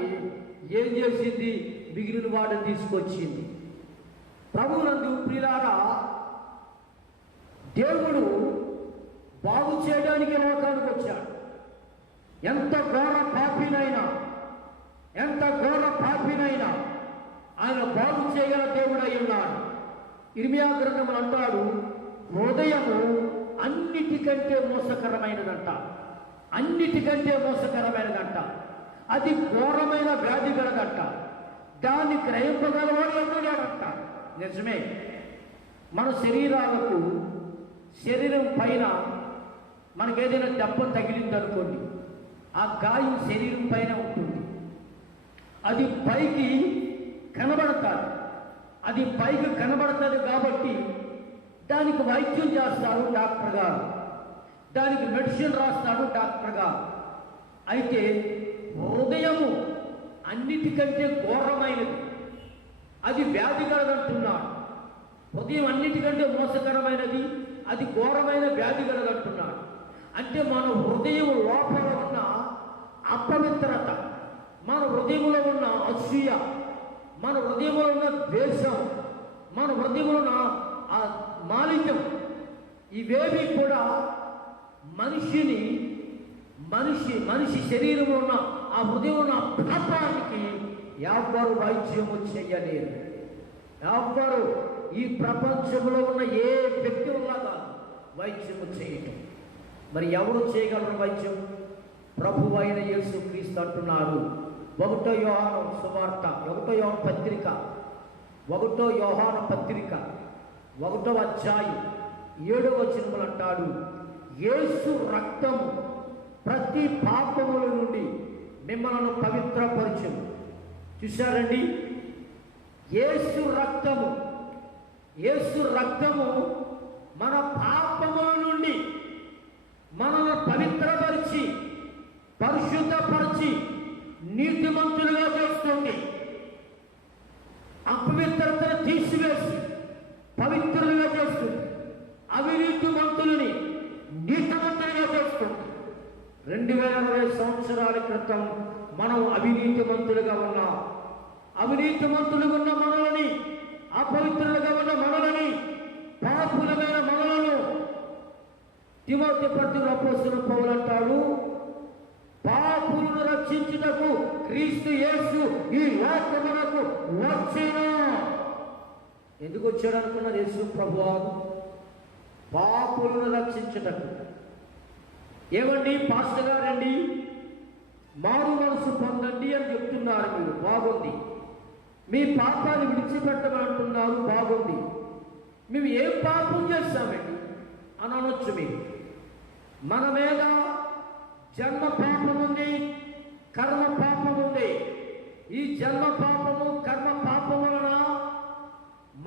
ఏం చేసింది, మిగిలిన వాడిని తీసుకొచ్చింది. ప్రభువునందు ప్రియులారా, దేవుడు బాగు చేయడానికి లోకానికి వచ్చాడు. ఎంత ఘోర పాపినైనా, ఎంత ఘోర పాపినైనా ఆయన బాగు చేయగల దేవుడై ఉన్నాడు. ఇర్మియా గ్రంథములు అంటాడు, హృదయము అన్నిటికంటే మోసకరమైనదంట, అన్నిటికంటే మోసకరమైనదంట. అది ఘోరమైన వ్యాధి గలదంట. దాన్ని గ్రహింపగలవాడు ఎవరులేడంట. నిజమే, మన శరీరాలకు, శరీరం పైన మనకేదైనా దెబ్బ తగిలిందనుకోండి, ఆ గాయం శరీరం పైన ఉంటుంది. అది పైకి కనబడతాడు. అది పైకి కనబడుతుంది కాబట్టి దానికి వైద్యం చేస్తారు డాక్టర్ గారు, దానికి మెడిసిన్ రాస్తాడు డాక్టర్ గారు. అయితే హృదయము అన్నిటికంటే ఘోరమైనది, అది వ్యాధి కలదంటున్నాడు. హృదయం అన్నిటికంటే మోసకరమైనది, అది ఘోరమైన వ్యాధి కలదంటున్నాడు. అంటే మన హృదయం లోపల ఉన్న అపవిత్రత, మన హృదయంలో ఉన్న అసూయ, మన హృదయంలో ఉన్న ద్వేషం, మన హృదయంలో ఉన్న ఆ మాలిన్యం, ఇవేవి కూడా మనిషి శరీరంలో ఉన్న ఆ హృదయం ఉన్న పాపానికి ఎవ్వరు వైద్యము చెయ్యలేరు. ఎవ్వరు ఈ ప్రపంచంలో ఉన్న ఏ వ్యక్తి వల్ల వైద్యము చేయటం. మరి ఎవరు చేయగలరు వైద్యం? ప్రభు అయిన యేసు క్రీస్తు అంటున్నాడు. 1 యోహాను సువార్త, 1 యోహాను పత్రిక, 1 యోహాను పత్రిక 1వ అధ్యాయం 7వ వచనములు అంటాడు, యేసు రక్తము ప్రతి పాపముల నుండి మిమ్మల్ని పవిత్రపరచును. చూశారండి, యేసు రక్తము మన పాపముల నుండి మనల్ని పవిత్రపరిచి, పరిశుద్ధపరిచి, నీతిమంతులుగా చేస్తుంది. అపవిత్రతను తీసివేసి పవిత్రులుగా చేస్తుంది. అవినీతిమంతులని నీతిమంతులుగా చేస్తుంది. 2020 సంవత్సరాల క్రితం మనం అవినీతిమంతులుగా ఉన్నాం. అవినీతిమంతులుగా ఉన్న మనలని, అపవిత్రులుగా ఉన్న మనలని, పాపులమైన మనలను తిమోతి పత్రికలో అపోస్తలుడు పౌలు అంటాడు, పాపులను రక్షించుటకు క్రీస్తు యేసు ఈ లోకమునకు వచ్చెను. ఎందుకు వచ్చాడు అనుకున్నారు? యేసు ప్రభువు పాపులను రక్షించుటకు. ఏమండి పాస్టర్ గారండి, మారు మనసు పొందండి అని చెప్తున్నారు మీరు, బాగుంది. మీ పాపాన్ని విడిచిపెట్టమంటున్నారు, బాగుంది. మేము ఏం పాపం చేస్తామండి అని అనొచ్చు మీరు. మన మీద జన్మ పాపం ఉంది, కర్మ పాపం ఉంది. ఈ జన్మ పాపము, కర్మ పాపం వలన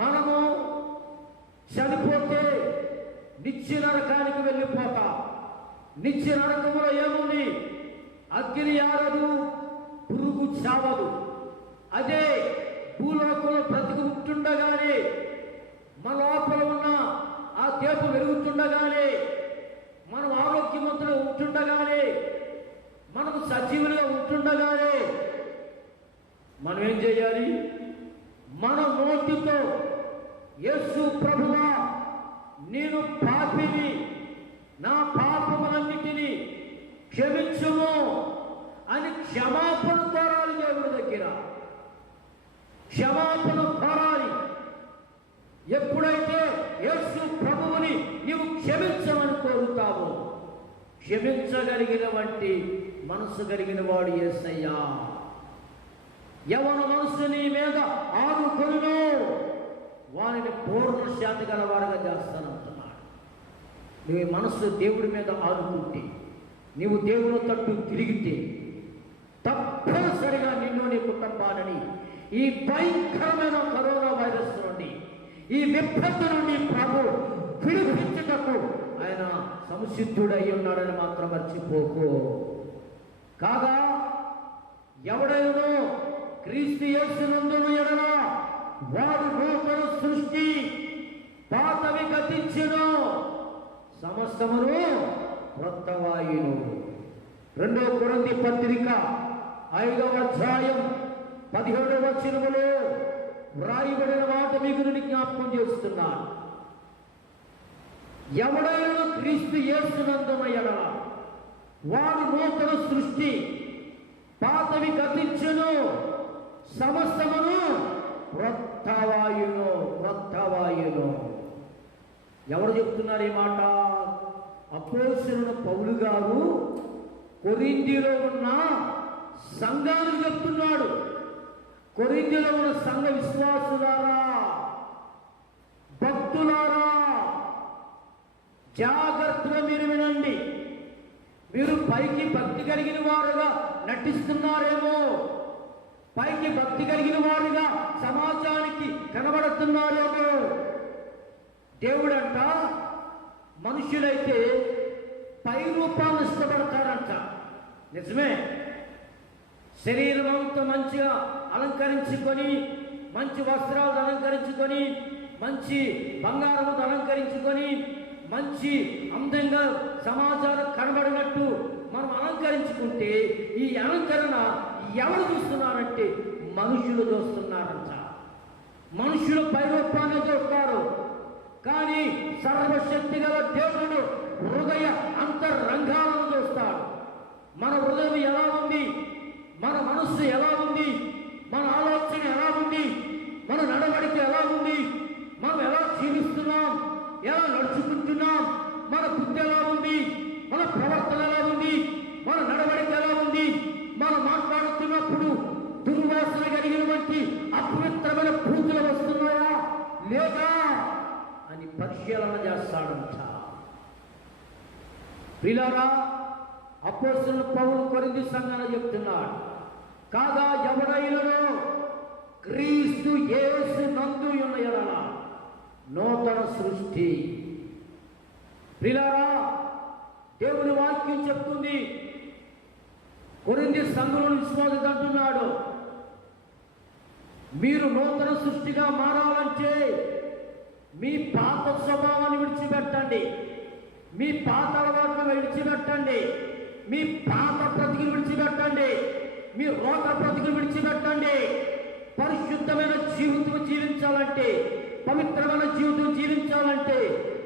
మనము చనిపోతే నిత్య నరకానికి వెళ్ళిపోతాం. నిత్య నరకములో ఏముంది? అగ్ని ఆరదు, పురుగు చావదు. అదే భూలోకంలో బ్రతికి ఉంటుండగానే, మన లోపల ఉన్న ఆ దీపం వెలుగుతుండగానే, మనం ఆరోగ్యవంతులు ఉంటుండగానే, మనకు సజీవులుగా ఉంటుండగానే మనం ఏం చేయాలి? మన నోటితో యేసు ప్రభువా నేను పాపిని, నా పాపములన్నిటినీ క్షమించుము అని క్షమాపణ కోరాలి. దేవుడి దగ్గర క్షమాపణ కోరాలి. ఎప్పుడైతే యేసు ప్రభువుని నీవు క్షమించమని కోరుతావో, క్షమించగలిగిన వంటి మనసు కలిగిన వాడు యేసయ్యా. ఎవరి మనసు నీ మీద ఆనుకొనునో వారిని పూర్ణ శాంతి గలవారుగా చేస్తానంటున్నాడు. నీ మనసు దేవుడి మీద ఆనుకుంటే, నీవు దేవుని తట్టు తిరిగితే, తప్పనిసరిగా నిన్ను నీ కుటుంబాలని ఈ భయంకరమైన కరోనా వైరస్ నుండి, ఈ విపత్తు నుండి ప్రభు విడిపించుటకు ఆయన సంసిద్ధుడై ఉన్నాడని మాత్రం మర్చిపోకు. కాగా ఎవడైనా క్రీస్తు యేసునందును ఎడల వాడు నూతన సృష్టి, పాతవి గతించెను, సమస్తమును క్రొత్తవాయును. 2 కొరింథీ పత్రిక 5వ అధ్యాయం 17వ వచనములో వ్రాయబడిన మాట మీకు నేను జ్ఞాపకం చేస్తున్నాను. ఎవడైనా క్రీస్తు యేసునందున ఎడల వాడు నూతన సృష్టి, పాతవి గతించెను, సమస్తమును క్రొత్తవాయును. ఎవరు చెప్తున్నారు ఈ మాట? అపోస్తలుడైన పౌలు గారు కొరింథీలో ఉన్న సంఘానికి చెప్తున్నాడు. కొరింథీలో ఉన్న సంఘ విశ్వాసులారా, భక్తులారా, జాగ్రత్తగా మీరు వినండి. మీరు పైకి భక్తి కలిగిన వారుగా నటిస్తున్నారేమో, పైకి భక్తి కలిగిన వారుగా సమాజానికి కనబడుతున్నారేమో. దేవుడంట మనుషులైతే పై రూపాన్ని ఇష్టపడతారంట. నిజమే. శరీరం అంతా మంచిగా అలంకరించుకొని, మంచి వస్త్రాలు అలంకరించుకొని, మంచి బంగారముతో అలంకరించుకొని, మంచి అందంగా సమాజానికి కనబడినట్టు మనం అలంకరించుకుంటే ఈ అలంకరణ ఎవరు చూస్తున్నారంటే మనుషులు చూస్తున్నారంట. మనుషులు పైరూపాన్ని చూస్తారు. కానీ సర్వశక్తి గల దేవుడు హృదయ అంతరంగాలను చూస్తాడు. మన హృదయం ఎలా ఉంది, మన మనస్సు ఎలా ఉంది, మన ఆలోచన ఎలా ఉంది, మన నడవడిక ఎలా ఉంది, మనం ఎలా జీవిస్తున్నాం, ఎలా నడుచుకుంటున్నాం, మన బుద్ధి ఎలా ఉంది, మన ప్రవర్తన ఎలా ఉంది, మన నడవడిక ఎలా ఉంది, మనం మాట్లాడుతున్నప్పుడు దుర్వాసన కలిగినటువంటి అపవిత్రమైన పూజలు వస్తున్నాయా లేదా అని పరిశీలన చేస్తాడంట. ప్రియులారా, అపోస్తలుడు పౌలు కొరింథీ సంఘానికి చెప్తున్నాడు, కాగా ఎవరైనను క్రీస్తు యేసు నందు ఉన్న యెడల నూతన సృష్టి. ప్రియులారా, దేవుని వాక్యం చెప్తుంది, కొరింథీ సంఘంలో విశ్వాసం అంటున్నాడు, మీరు నూతన సృష్టిగా మారాలంటే మీ పాత స్వభావాన్ని విడిచిపెట్టండి, మీ పాత అలవాట్లను విడిచిపెట్టండి, మీ పాత బ్రతుకులు విడిచిపెట్టండి, మీ రోగ బ్రతుకులు విడిచిపెట్టండి. పరిశుద్ధమైన జీవితం జీవించాలంటే, పవిత్రమైన జీవితం జీవించాలంటే,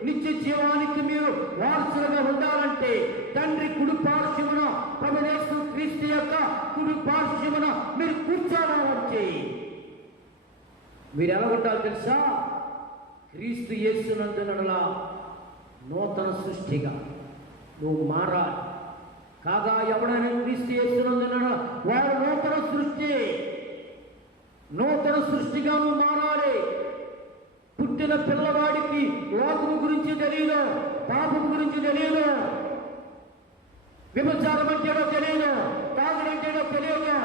నిత్య జీవానికి మీరు వారసులుగా ఉండాలంటే, తండ్రి కుడి పార్శ్వమున ప్రభువైన యేసు క్రీస్తు యొక్క కుడి పార్శ్వమున మీరు కూర్చోవాలంటే మీరు ఎలా ఉండాలి తెలుసా? క్రీస్తు యేసునందునలా నూతన సృష్టిగా నువ్వు మారాలి. కాగా ఎవడైనా క్రీస్తు యేసునందున వాడు నూతన సృష్టి. నూతన సృష్టిగా నువ్వు మారాలి. పుట్టిన పిల్లవాడికి లోకము గురించి తెలియదు, పాపం గురించి తెలియదు, విభచారం అంటేనో తెలియదు, తాగుడంటేనో తెలియదు.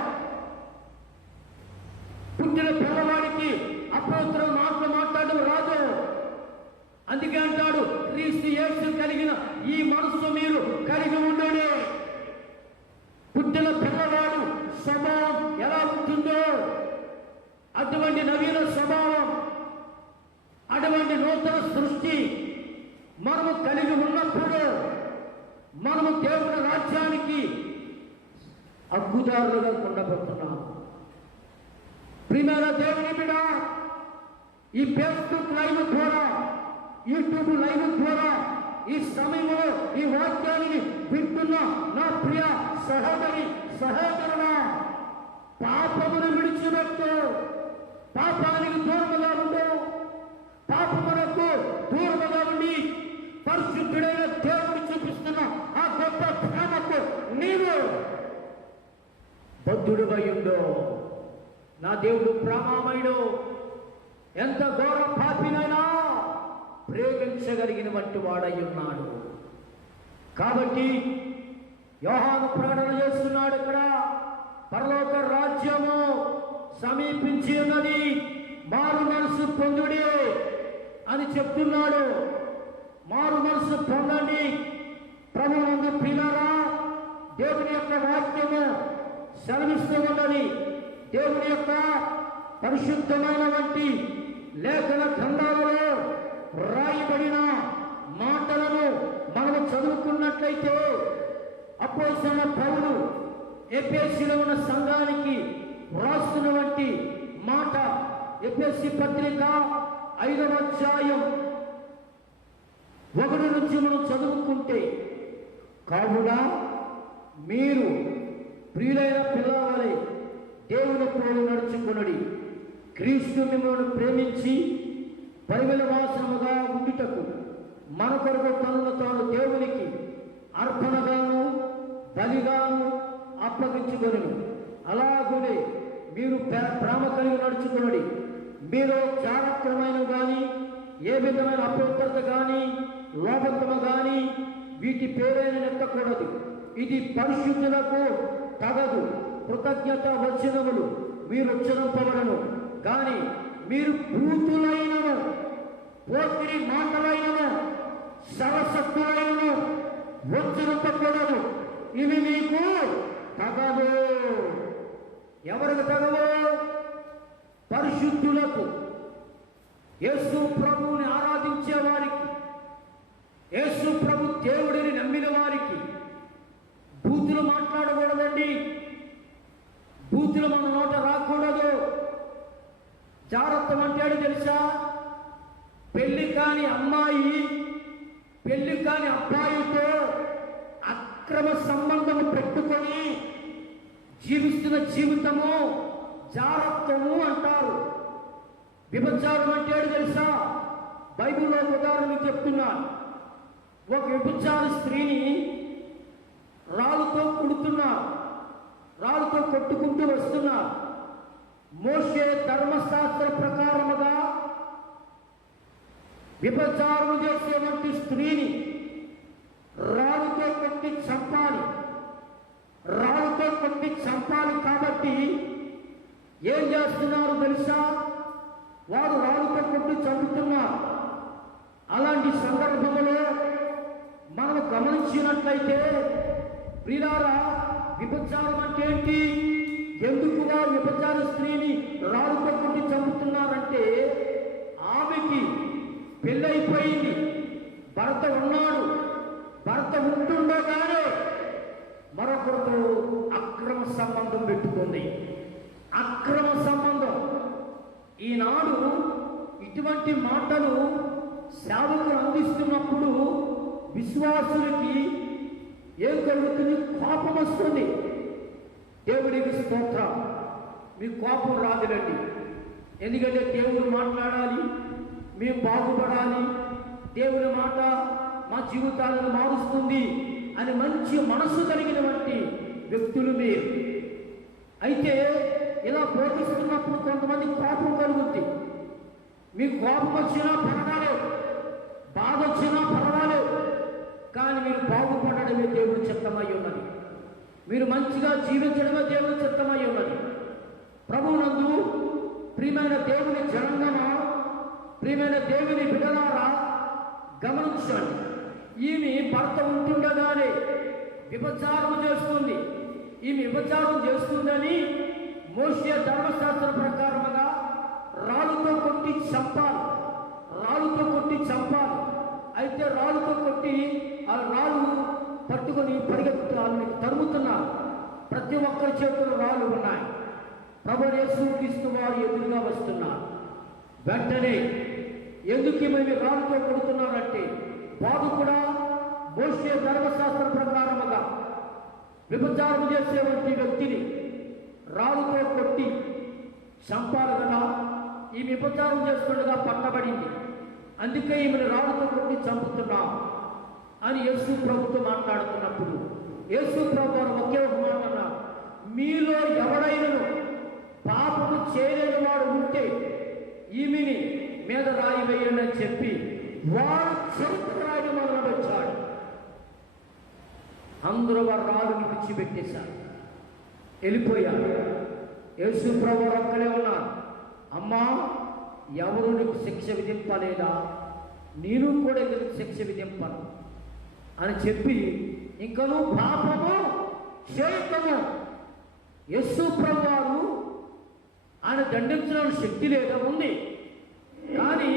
పుట్టిన పిల్లవాడికి అపవిత్ర మాటలు మాట్లాడడం రాదు. అందుకే అంటాడు, క్రీస్తు యేసు కలిగిన ఈ మనస్సు మీరు కలిగి ఉండండి. పుట్టిన పిల్లవాడు స్వభావం ఎలా ఉంటుందో అటువంటి నవీన స్వభావం, అటువంటి నూతన సృష్టి మనము కలిగి ఉన్నప్పుడు మనము దేవుని రాజ్యానికి హక్కుదారులుగా ఉండబోతున్నాము. ప్రియమైన దేవుని బిడ్డ, ఈ ఫేస్బుక్ లైవ్ ద్వారా, యూట్యూబ్ లైవ్ ద్వారా ఈ సమయంలో ఈ వాక్యాన్ని వింటున్న నా ప్రియ సహోదరి సహోదరుడా, పాపమును విడిచిపెట్టు, పాపానికి దూరముగా ఉండు, పాపమునకు దూరముగా ఉండి పరిశుద్ధుడైన దేవుడు చూపిస్తున్న ఆ గొప్ప ప్రేమకు నీవు బద్ధుడుగా ఉండు. నా దేవుడు ప్రేమమయుడు, ఎంత ఘోర పాపినైనా ప్రేమించగలిగిన వంటి వాడై ఉన్నాడు. కాబట్టి యోహాను ప్రకటన చేస్తున్నాడు, ఇక్కడ పరలోక రాజ్యము సమీపించి ఉన్నది, మారు మనసు పొందుడి అని చెప్తున్నాడు. మారు మనసు పొందండి. ప్రభువునందు ప్రియులారా, దేవుని యొక్క వాక్యము సెలవిస్తూ ఉన్నది. దేవుని యొక్క పరిశుద్ధమైన వంటి లేఖన గ్రంథాలలో రాయబడిన మాటలను మనము చదువుకున్నట్లయితే అపోస్తలుడైన పౌలు ఎఫెసీలో ఉన్న సంఘానికి వ్రాస్తున్నటువంటి మాట, ఎఫెసీ పత్రిక 5వ అధ్యాయం 1 నుంచి మనం చదువుకుంటే, కావున మీరు ప్రియులైన పిల్లవాలై దేవుని పోలి నడుచుకునడి, క్రీస్తు మిమ్మల్ని ప్రేమించి పరిమళ వాసనముగా ఉండుటకు మన కొరకు తనను తాను దేవునికి అర్పణగాను బలిగాను అప్పగించుకొనెను. అలాగునే మీరు ప్రేమ కలిగి నడుచుకున్నది. మీరు చారత్రమైన కానీ ఏ విధమైన అపవిత్రత కానీ లోపత్వము కానీ వీటి పేరైన ఎత్తకూడదు. ఇది పరిశుద్ధులకు తగదు. కృతజ్ఞత వచనములు మీరు ఉచ్చరింపవలను. కానీ మీరు భూతులైనను, పోకిరి మాటలైనను, సరసత్తులైనను ఉచ్చరింపకూడదు. ఇవి మీకు తగదు. ఎవరికి తగవు? పరిశుద్ధులకు, యేసు ప్రభువుని ఆరాధించే వారికి, యేసు ప్రభు దేవుడిని నమ్మిన వారికి బూతులు మాట్లాడకూడదండి. బూతులు మన నోట రాకూడదు. జాగ్రత్త అంటాడు తెలుసా? పెళ్లి కాని అమ్మాయి పెళ్లి కాని అబ్బాయితో అక్రమ సంబంధము పెట్టుకొని జీవిస్తున్న జీవితము జాగ్రత్తము అంటారు. విభచారం అంటాడు తెలుసా? బైబిల్లో ఉదాహరణ చెప్తున్నా. ఒక విభచార స్త్రీని రాళ్ళతో కొడుతున్నారు, రాళ్ళతో కొట్టుకుంటూ వస్తున్నారు. మోషే ధర్మశాస్త్ర ప్రకారముగా విభచారం చేసేటువంటి స్త్రీని రాళ్ళతో కొట్టి చంపాలి. రాళ్ళతో కొట్టి చంపాలి కాబట్టి ఏం చేస్తున్నారు తెలుసా? వారు రాళ్ళతో కొట్టి చంపుతున్నారు. అలాంటి సందర్భంలో మనం గమనించినట్లయితే ప్రియులారా, విభచారం అంటే ఏంటి? ఎందుకు వారు విభచార స్త్రీని రాళ్ళతో కొట్టి చంపుతున్నారంటే ఆమెకి పెళ్ళైపోయింది, భర్త ఉన్నాడు. భర్త ఉంటుండగానే మరొకరితో అక్రమ సంబంధం పెట్టుకుంది. అక్రమ సంబంధం. ఈనాడు ఇటువంటి మాటలు సేవకులు అందిస్తున్నప్పుడు విశ్వాసులకి ఏం కలుగుతుంది? కోపం వస్తుంది. దేవుడికి స్తోత్రం. మీ కోపం రాదులండి. ఎందుకంటే దేవుడు మాట్లాడాలి, మేము బాగుపడాలి, దేవుని మాట మా జీవితాలను మారుస్తుంది అని మంచి మనసు కలిగినటువంటి వ్యక్తులు మీరు. అయితే ఇలా బోధిస్తున్నప్పుడు కొంతమంది కోపం కలుగుద్ది. మీకు కోపం వచ్చినా పర్వాలేదు, బాధ వచ్చినా పర్వాలేదు, కానీ మీరు బాగుపడడమే దేవుడు చిత్తమై ఉన్నది. మీరు మంచిగా జీవించడమే దేవుడు చిత్తమై ఉన్నది. ప్రభువునందు ప్రియమైన దేవుని జనంగమా, ప్రియమైన దేవుని బిడ్డలారా గమనించండి. ఈమె భర్త ఉంటుండగానే విభచారం చేస్తుంది. ఈమె విభచారం చేస్తుందని మోషే ధర్మశాస్త్ర ప్రకారముగా రాళ్ళతో కొట్టి చంపాలి. రాళ్ళతో కొట్టి చంపాలి. అయితే రాళ్ళతో కొట్టి ఆ రాళ్ళు పట్టుకొని పరిగెత్తుని తరుముతున్నారు. ప్రతి ఒక్కరి చేతుల్లో రాళ్ళు ఉన్నాయి. ప్రభు యేసుక్రీస్తు వారు ఎదురుగా వస్తున్నారు. వెంటనే ఎందుకు మేము రాళ్ళతో కొడుతున్నారంటే వారు కూడా మోషే ధర్మశాస్త్ర ప్రకారముగా విభచారం చేసేటువంటి వ్యక్తిని రాళ్ళతో కొట్టి చంపాలి కదా. ఈ విభచారం చేస్తుండగా పట్టబడింది, అందుకే ఈమెను రాళ్ళతో కొట్టి చంపుతున్నాం అని యేసు ప్రభుతో మాట్లాడుతున్నప్పుడు యేసు ప్రభు వారు ఒకే ఒక మాట అన్నారు, మీలో ఎవరైనా పాపము చేయలేని వాడు ఉంటే ఈమెని మీద రాయి వేయండి అని చెప్పి వారు చెరుకు రాయి మొదలు వచ్చాడు. అందరూ వారు రాళ్ళని విడిచిపెట్టేశారు, వెళ్ళిపోయారు. యేసు ప్రభు ఒక్కడే ఉన్నారు. అమ్మా, ఎవరు నీకు శిక్ష విధింపలేదా? నేను కూడా నీకు శిక్ష విధింపను అని చెప్పి ఇంకను పాపము చేయకము. యేసు ప్రభు వారు ఆయన దండించడం శక్తి లేదా? ఉంది. కానీ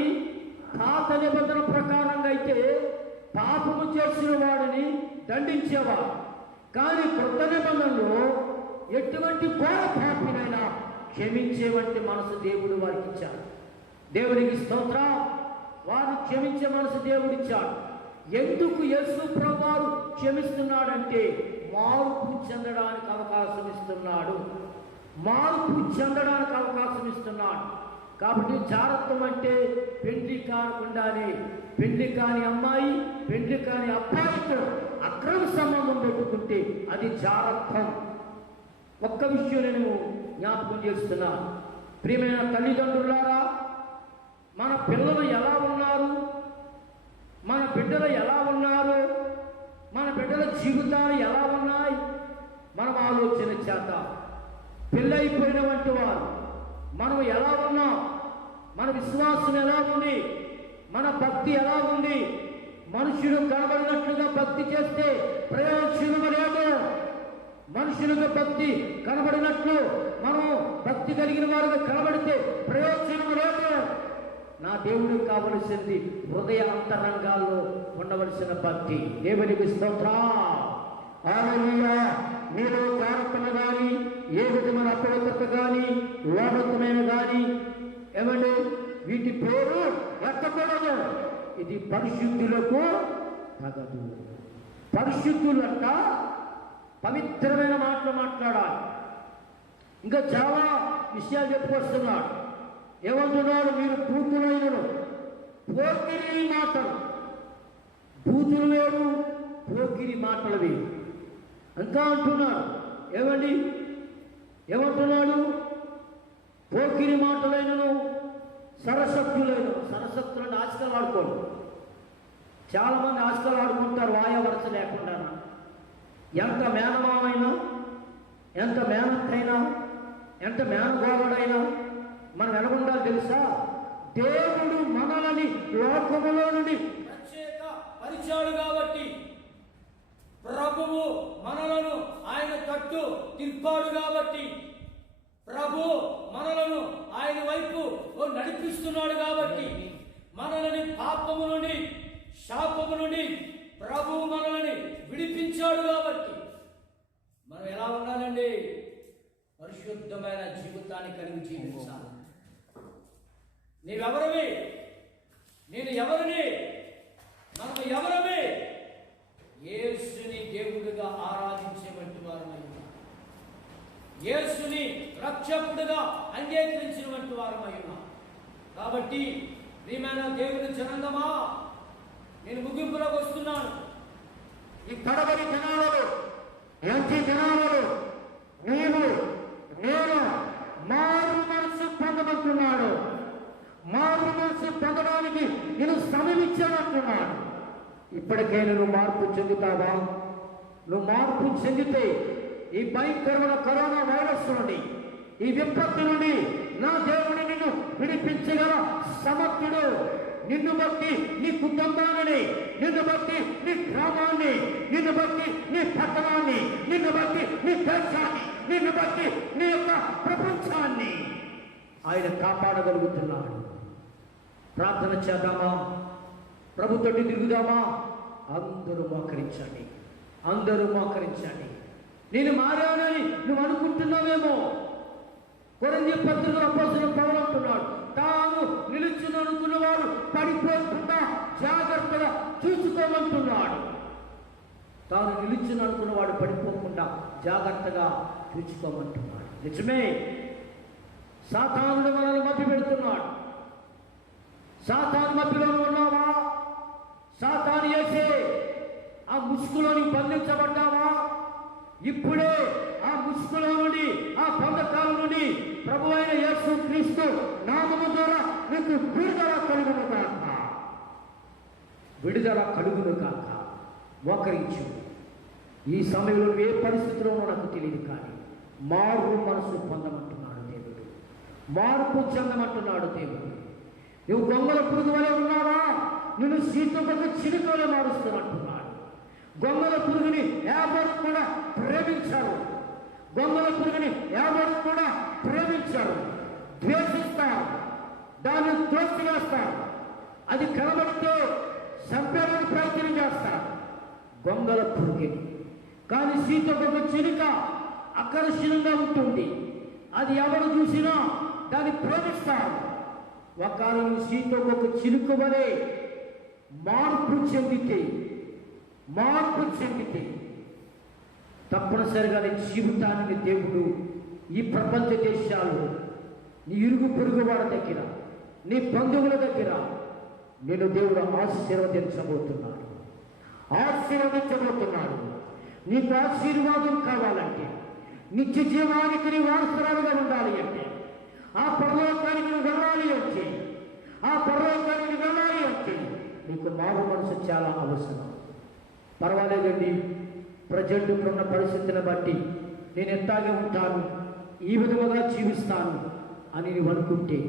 పాత నిబంధన ప్రకారంగా అయితే పాపము చేసిన వాడిని దండించేవారు. కానీ కొత్త నిబంధనలో ఎటువంటి ఘోర పాపినైనా క్షమించేవంటి మనసు దేవుడు వారికి ఇచ్చాడు. దేవునికి స్తోత్రం. వారు క్షమించే మనసు దేవుడిచ్చాడు. ఎందుకు యేసు ప్రభు వారు క్షమిస్తున్నాడంటే మార్పు చెందడానికి అవకాశం ఇస్తున్నాడు. మార్పు చెందడానికి అవకాశం ఇస్తున్నాడు. కాబట్టి జాగ్రత్తం అంటే పెళ్లి కాకుండానే పెళ్లి కాని అమ్మాయి పెళ్లి కాని అబ్బాయితో అక్రమ సంబంధం పెట్టుకుంటే అది జాగ్రత్తం. ఒక్క విషయం నేను జ్ఞాపకం చేస్తున్నాను. ప్రియమైన తల్లిదండ్రులారా, మన పిల్లలు ఎలా ఉన్నారు, మన బిడ్డలు ఎలా ఉన్నారు, మన బిడ్డల జీవితాలు ఎలా ఉన్నాయి, మనం ఆలోచన చేద్దాం. పెళ్ళైపోయిన వంటి వారు మనం ఎలా ఉన్నాం, మన విశ్వాసం ఎలా ఉంది, మన భక్తి ఎలా ఉంది. మనుషులు కనబడినట్లుగా భక్తి చేస్తే ప్రయోజనం లేదు. మనుషులకు భక్తి కనబడినట్లు మనం భక్తి కలిగిన వారుగా కనబడితే ప్రయోజనం లేదు. నా దేవుడికి కావలసింది హృదయ అంతరంగాల్లో ఉండవలసిన భక్తి. దేవునికి స్తోత్రం. హల్లెలూయా. మీలో జాగ్రత్తలు కానీ, ఏ విధమైన అపవిత్రత కానీ, లోభత్వమైన కానీ ఏమండి వీటి పేరు ఎత్తకూడదు. ఇది పరిశుద్ధులకు తగదు. పరిశుద్ధులంట పవిత్రమైన మాటలు మాట్లాడాలి. ఇంకా చాలా విషయాలు చెప్పుకొస్తున్నాడు. ఏమంటున్నాడు? మీరు బూతులైనను పోకిరి మాటలు, బూతులు వేరు, పోకిరి మాటలు వేరు. ఇంకా అంటున్నాడు ఏమంటున్నాడు? పోకిరి మాటలైనను సరసత్తులైన. సరసత్తులను ఆశకాలు ఆడుకోండి. చాలామంది ఆశకాలు ఆడుకుంటారు వాయ వరస లేకుండా. ఎంత మేనమామైనా, ఎంత మేనత్తైనా, ఎంత మేనగోవడైనా మనం ఎలాగుండాలి తెలుసా? దేవుడు మనల్ని లోకములో నుండి ప్రత్యేక పరిచాడు కాబట్టి, ప్రభువు మనలను ఆయన తట్టు తిప్పాడు కాబట్టి, ప్రభు మనలను ఆయన వైపు నడిపిస్తున్నాడు కాబట్టి, మనల్ని పాపము నుండి, శాపము నుండి ప్రభువు మనల్ని విడిపించాడు కాబట్టి మనం ఎలా ఉండాలండి? పరిశుద్ధమైన జీవితాన్ని కలిగి జీవించాలి. నీవెవరివి? నేను ఎవరిని? మనం ఎవరమే? యేసుని దేవుడిగా ఆరాధించేటువంటి వారమై ఉన్నాం. యేసుని రక్షకుడిగా అంగీకరించినటువంటి వారమై ఉన్నాం. కాబట్టి ప్రియమైన దేవుని జనాంగమా, నేను ముగింపులోకి వస్తున్నాను. ఈ కడవరి జనాలలో, ఎంచి జనాలలో నేను మారు మనసు పొందమంటున్నాడు. మారు మనసు పొందడానికి నేను సమయం ఇచ్చానంటున్నాడు. ఇప్పటికైనా నువ్వు మార్పు చెందుతావా? నువ్వు మార్పు చెందితే ఈ భయంకరమైన కరోనా వైరస్ నుండి, ఈ విపత్తు నుండి నా దేవుడు నిన్ను విడిపించగల సమర్థుడు. నిన్ను బట్టి నీ కుటుంబాన్ని, నిన్ను బట్టి నీ గ్రామాన్ని, నిన్ను బట్టి నీ పట్టణాన్ని, నిన్ను బట్టి నీ దేశాన్ని, నిన్ను బట్టి నీ యొక్క ప్రపంచాన్ని ఆయన కాపాడగలుగుతున్నాడు. ప్రార్థన చేద్దామా? ప్రభుత్వం తిరుగుదామా? అందరూ మోకరించండి, అందరూ మోకరించండి. నేను మారానని నువ్వు అనుకుంటున్నావేమో. కొరింథీ పత్రికలో అపోస్తలుడు పౌలు అంటున్నాడు, తాను నిలుచుని అనుకున్నవాడు పడిపోకుండా జాగ్రత్తగా చూసుకోమంటున్నాడు. తాను నిలుచుని అనుకున్నవాడు పడిపోకుండా జాగ్రత్తగా చూసుకోమంటున్నాడు. నిజమే, సాతానుడు మనల్ని మభ్య పెడుతున్నాడు. సాతాను మధ్యలో ఉన్నావా? సాతాను చేసే ఆ ముసుగులోని బంధించబడ్డావా? ఇప్పుడే ఆ ముసుగులో నుండి, ఆ బంధకాల నుండి ప్రభు అయిన యేసు క్రీస్తు నామము ద్వారా నీకు విడుదల కలుగును కాక, విడుదల కలుగును కాక. మోకరించు. ఈ సమయంలో ఏ పరిస్థితిలోనూ నాకు తెలియదు, కానీ మార్పు మనసు పొందమంటున్నాడు దేవుడు. మార్పు చెందమంటున్నాడు దేవుడు. నువ్వు గొంగల పురుగు వలె ఉన్నావా? నిన్ను సీతకు చిరుకలే మారుస్తానంటున్నాడు. గొంగల పురుగుని ఎవరు కూడా ప్రేమించారు. గొంగల పురుగుని ఎవరు కూడా ప్రేమించారు. ద్వేషిస్తారు, దాన్ని త్రోసివేస్తారు. అది కనబడితే చంపేయడానికి ప్రయత్నం చేస్తారు గొంగల పురుగుని. కానీ సీతకు చిలుక ఆకర్షణంగా ఉంటుంది. అది ఎవరు చూసినా దాన్ని ప్రేమిస్తారు. ఒకవేళ సీతకు చిలుక వలె మార్పు చెందితే తప్పనిసరిగా నీ జీవితాన్ని దేవుడు ఈ ప్రపంచ దేశాలు, నీ ఇరుగు పొరుగు వారి దగ్గర, నీ బంధువుల దగ్గర నేను దేవుడు ఆశీర్వదించబోతున్నాడు. నీకు ఆశీర్వాదం కావాలంటే నిత్య జీవానికి నీ వారసురాలుగా ఉండాలి అంటే, ఆ పరలోకానికి నువ్వు వెళ్ళాలి అంటే, ఆ పరలోకానికి వెళ్ళాలి అంటే నీకు మారు మనసు చాలా అవసరం. పర్వాలేదండి, ప్రజెంట్ ఉన్న పరిస్థితిని బట్టి నేను ఎట్టాగే ఉంటాను, ఈ విధముగా జీవిస్తాను అని నువ్వు అనుకుంటే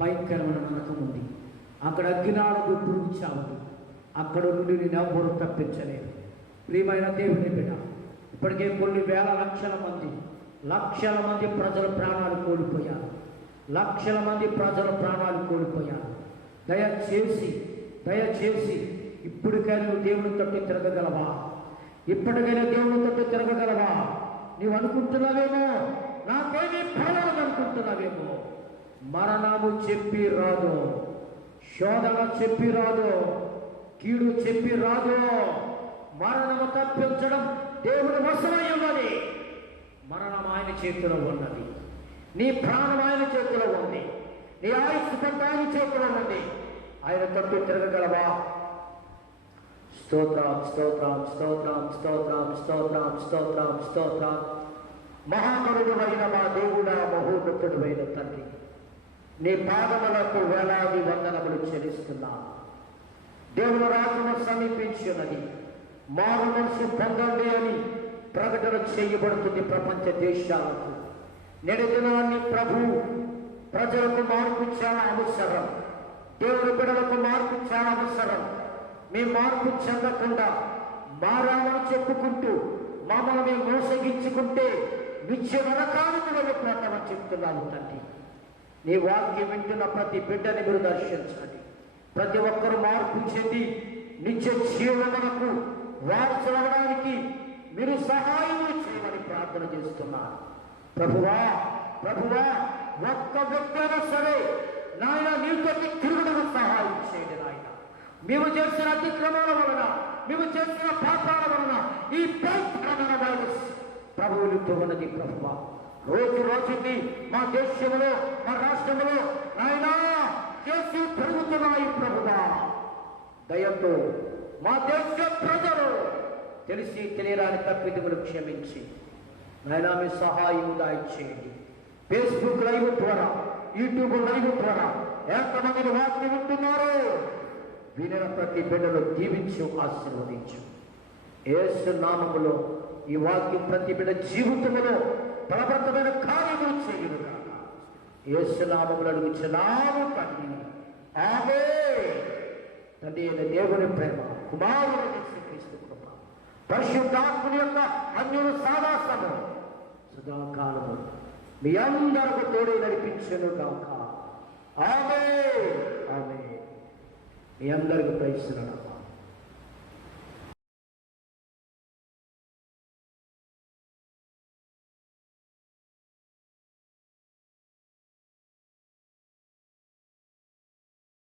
భయంకరమైన నరకం ఉంది. అక్కడ అగ్నినాడదు, పురుగు చావదు. అక్కడ నుండి నేను ఎవ్వరూ తప్పించలేరు. ప్రియమైన దేవుని బిడ్డ, ఇప్పటికే కొన్ని వేల లక్షల మంది ప్రజల ప్రాణాలు కోల్పోయారు. లక్షల మంది ప్రజల ప్రాణాలు కోల్పోయారు. దయచేసి ఇప్పటికైనా నువ్వు దేవుని తట్టు తిరగగలవా? ఇప్పటికైనా దేవుని తట్టు తిరగగలవా? నీవు అనుకుంటున్నావేమో నాకేమీ పర్వాలేదు అనుకుంటున్నావేమో. మరణము చెప్పి రాదు, శోధన చెప్పి రాదు, కీడు చెప్పి రాదు. మరణము తప్పించడం దేవుని వశమై ఉన్నది. మరణం ఆయన చేతిలో ఉన్నది. నీ ప్రాణం ఆయన చేతిలో ఉంది. నీ ఆయుష్ కొంత ఆయన చేతిలో ఉంది. ఆయన తట్టు తిరగగలవా? స్తోత్రం, స్తోత్రం, స్తోత్రం, స్తోత్రం, స్తోత్రం, స్తోత్రం, స్తోత్రం. మహాగణుడైన మా దేవుడా, మహోన్నతుడైన తండ్రి, నీ పాదములకు వేలాది వందనములు చెల్లిస్తున్నా. దేవుని రాజ్యము సమీపించి ఉన్నది. మారు మనసు పొందండి అని ప్రకటన చేయబడుతుంది ప్రపంచ దేశాలకు. నేటి దినాన్ని ప్రభు ప్రజలకు మార్పు చాలా అవసరం. దేవుని బిడ్డలకు మార్పు చాలా అవసరం. మీ మార్పు చెందకుండా మారాలని చెప్పుకుంటూ మమ్మల్ని మేము మోసగించుకుంటే నిత్య నరకానికి వెళ్ళిపోతామని చెప్తున్నాను తండ్రి. నీ వాక్యం వింటున్న ప్రతి బిడ్డని మీరు దర్శించండి. ప్రతి ఒక్కరు మార్పు చెంది నిత్య జీవనకు వారసులవడానికి మీరు సహాయం చేయమని ప్రార్థన చేస్తున్నారు. ప్రభువా, ఒక్క వ్యక్తి సరే నాయన నీతో తిరుగుటకు సహాయం చేయండి నాయన. మేము చేసిన అతిక్రమాల వలన, మేము చేసిన పాపాల వలన ఈ భయంకరమైన వైరస్ ప్రభువులతో ఉన్నది. ప్రభువా, రోజుకి మా దేశంలో, మా రాష్ట్రంలో నాయన కేసులు పెరుగుతున్నాయి. ప్రభువా, దయతో మా దేశ ప్రజలు తెలిసి తెలియరాని తప్పిదములు క్షమించి నాయన మీ సహాయముగా ఇచ్చేయండి. ఫేస్బుక్ లైవ్ ద్వారా, యూట్యూబ్ లైవ్ ద్వారా ఎంతమంది వాక్యం ఉంటున్నారో వినిన ప్రతి బిడ్డలు దీవించు, ఆశీర్వదించు. యేసు నామములో ఈ వాక్యం ప్రతి బిడ్డ జీవితంలో ఫలవంతమైన కార్యములు చేయను కాక యేసు నామములో అడుగుచున్నాము తండ్రి, ఆమేన్. తండ్రి అయిన దేవుని ప్రేమ, కుమారుని యేసుక్రీస్తు కృప, పరిశుద్ధాత్మని యొక్క అన్యోన్య సహవాసము సదాకాలము మీ అందరకు తోడే నడిపించును గాక. ఆమేన్. మీ అందరికి ప్రైజ్.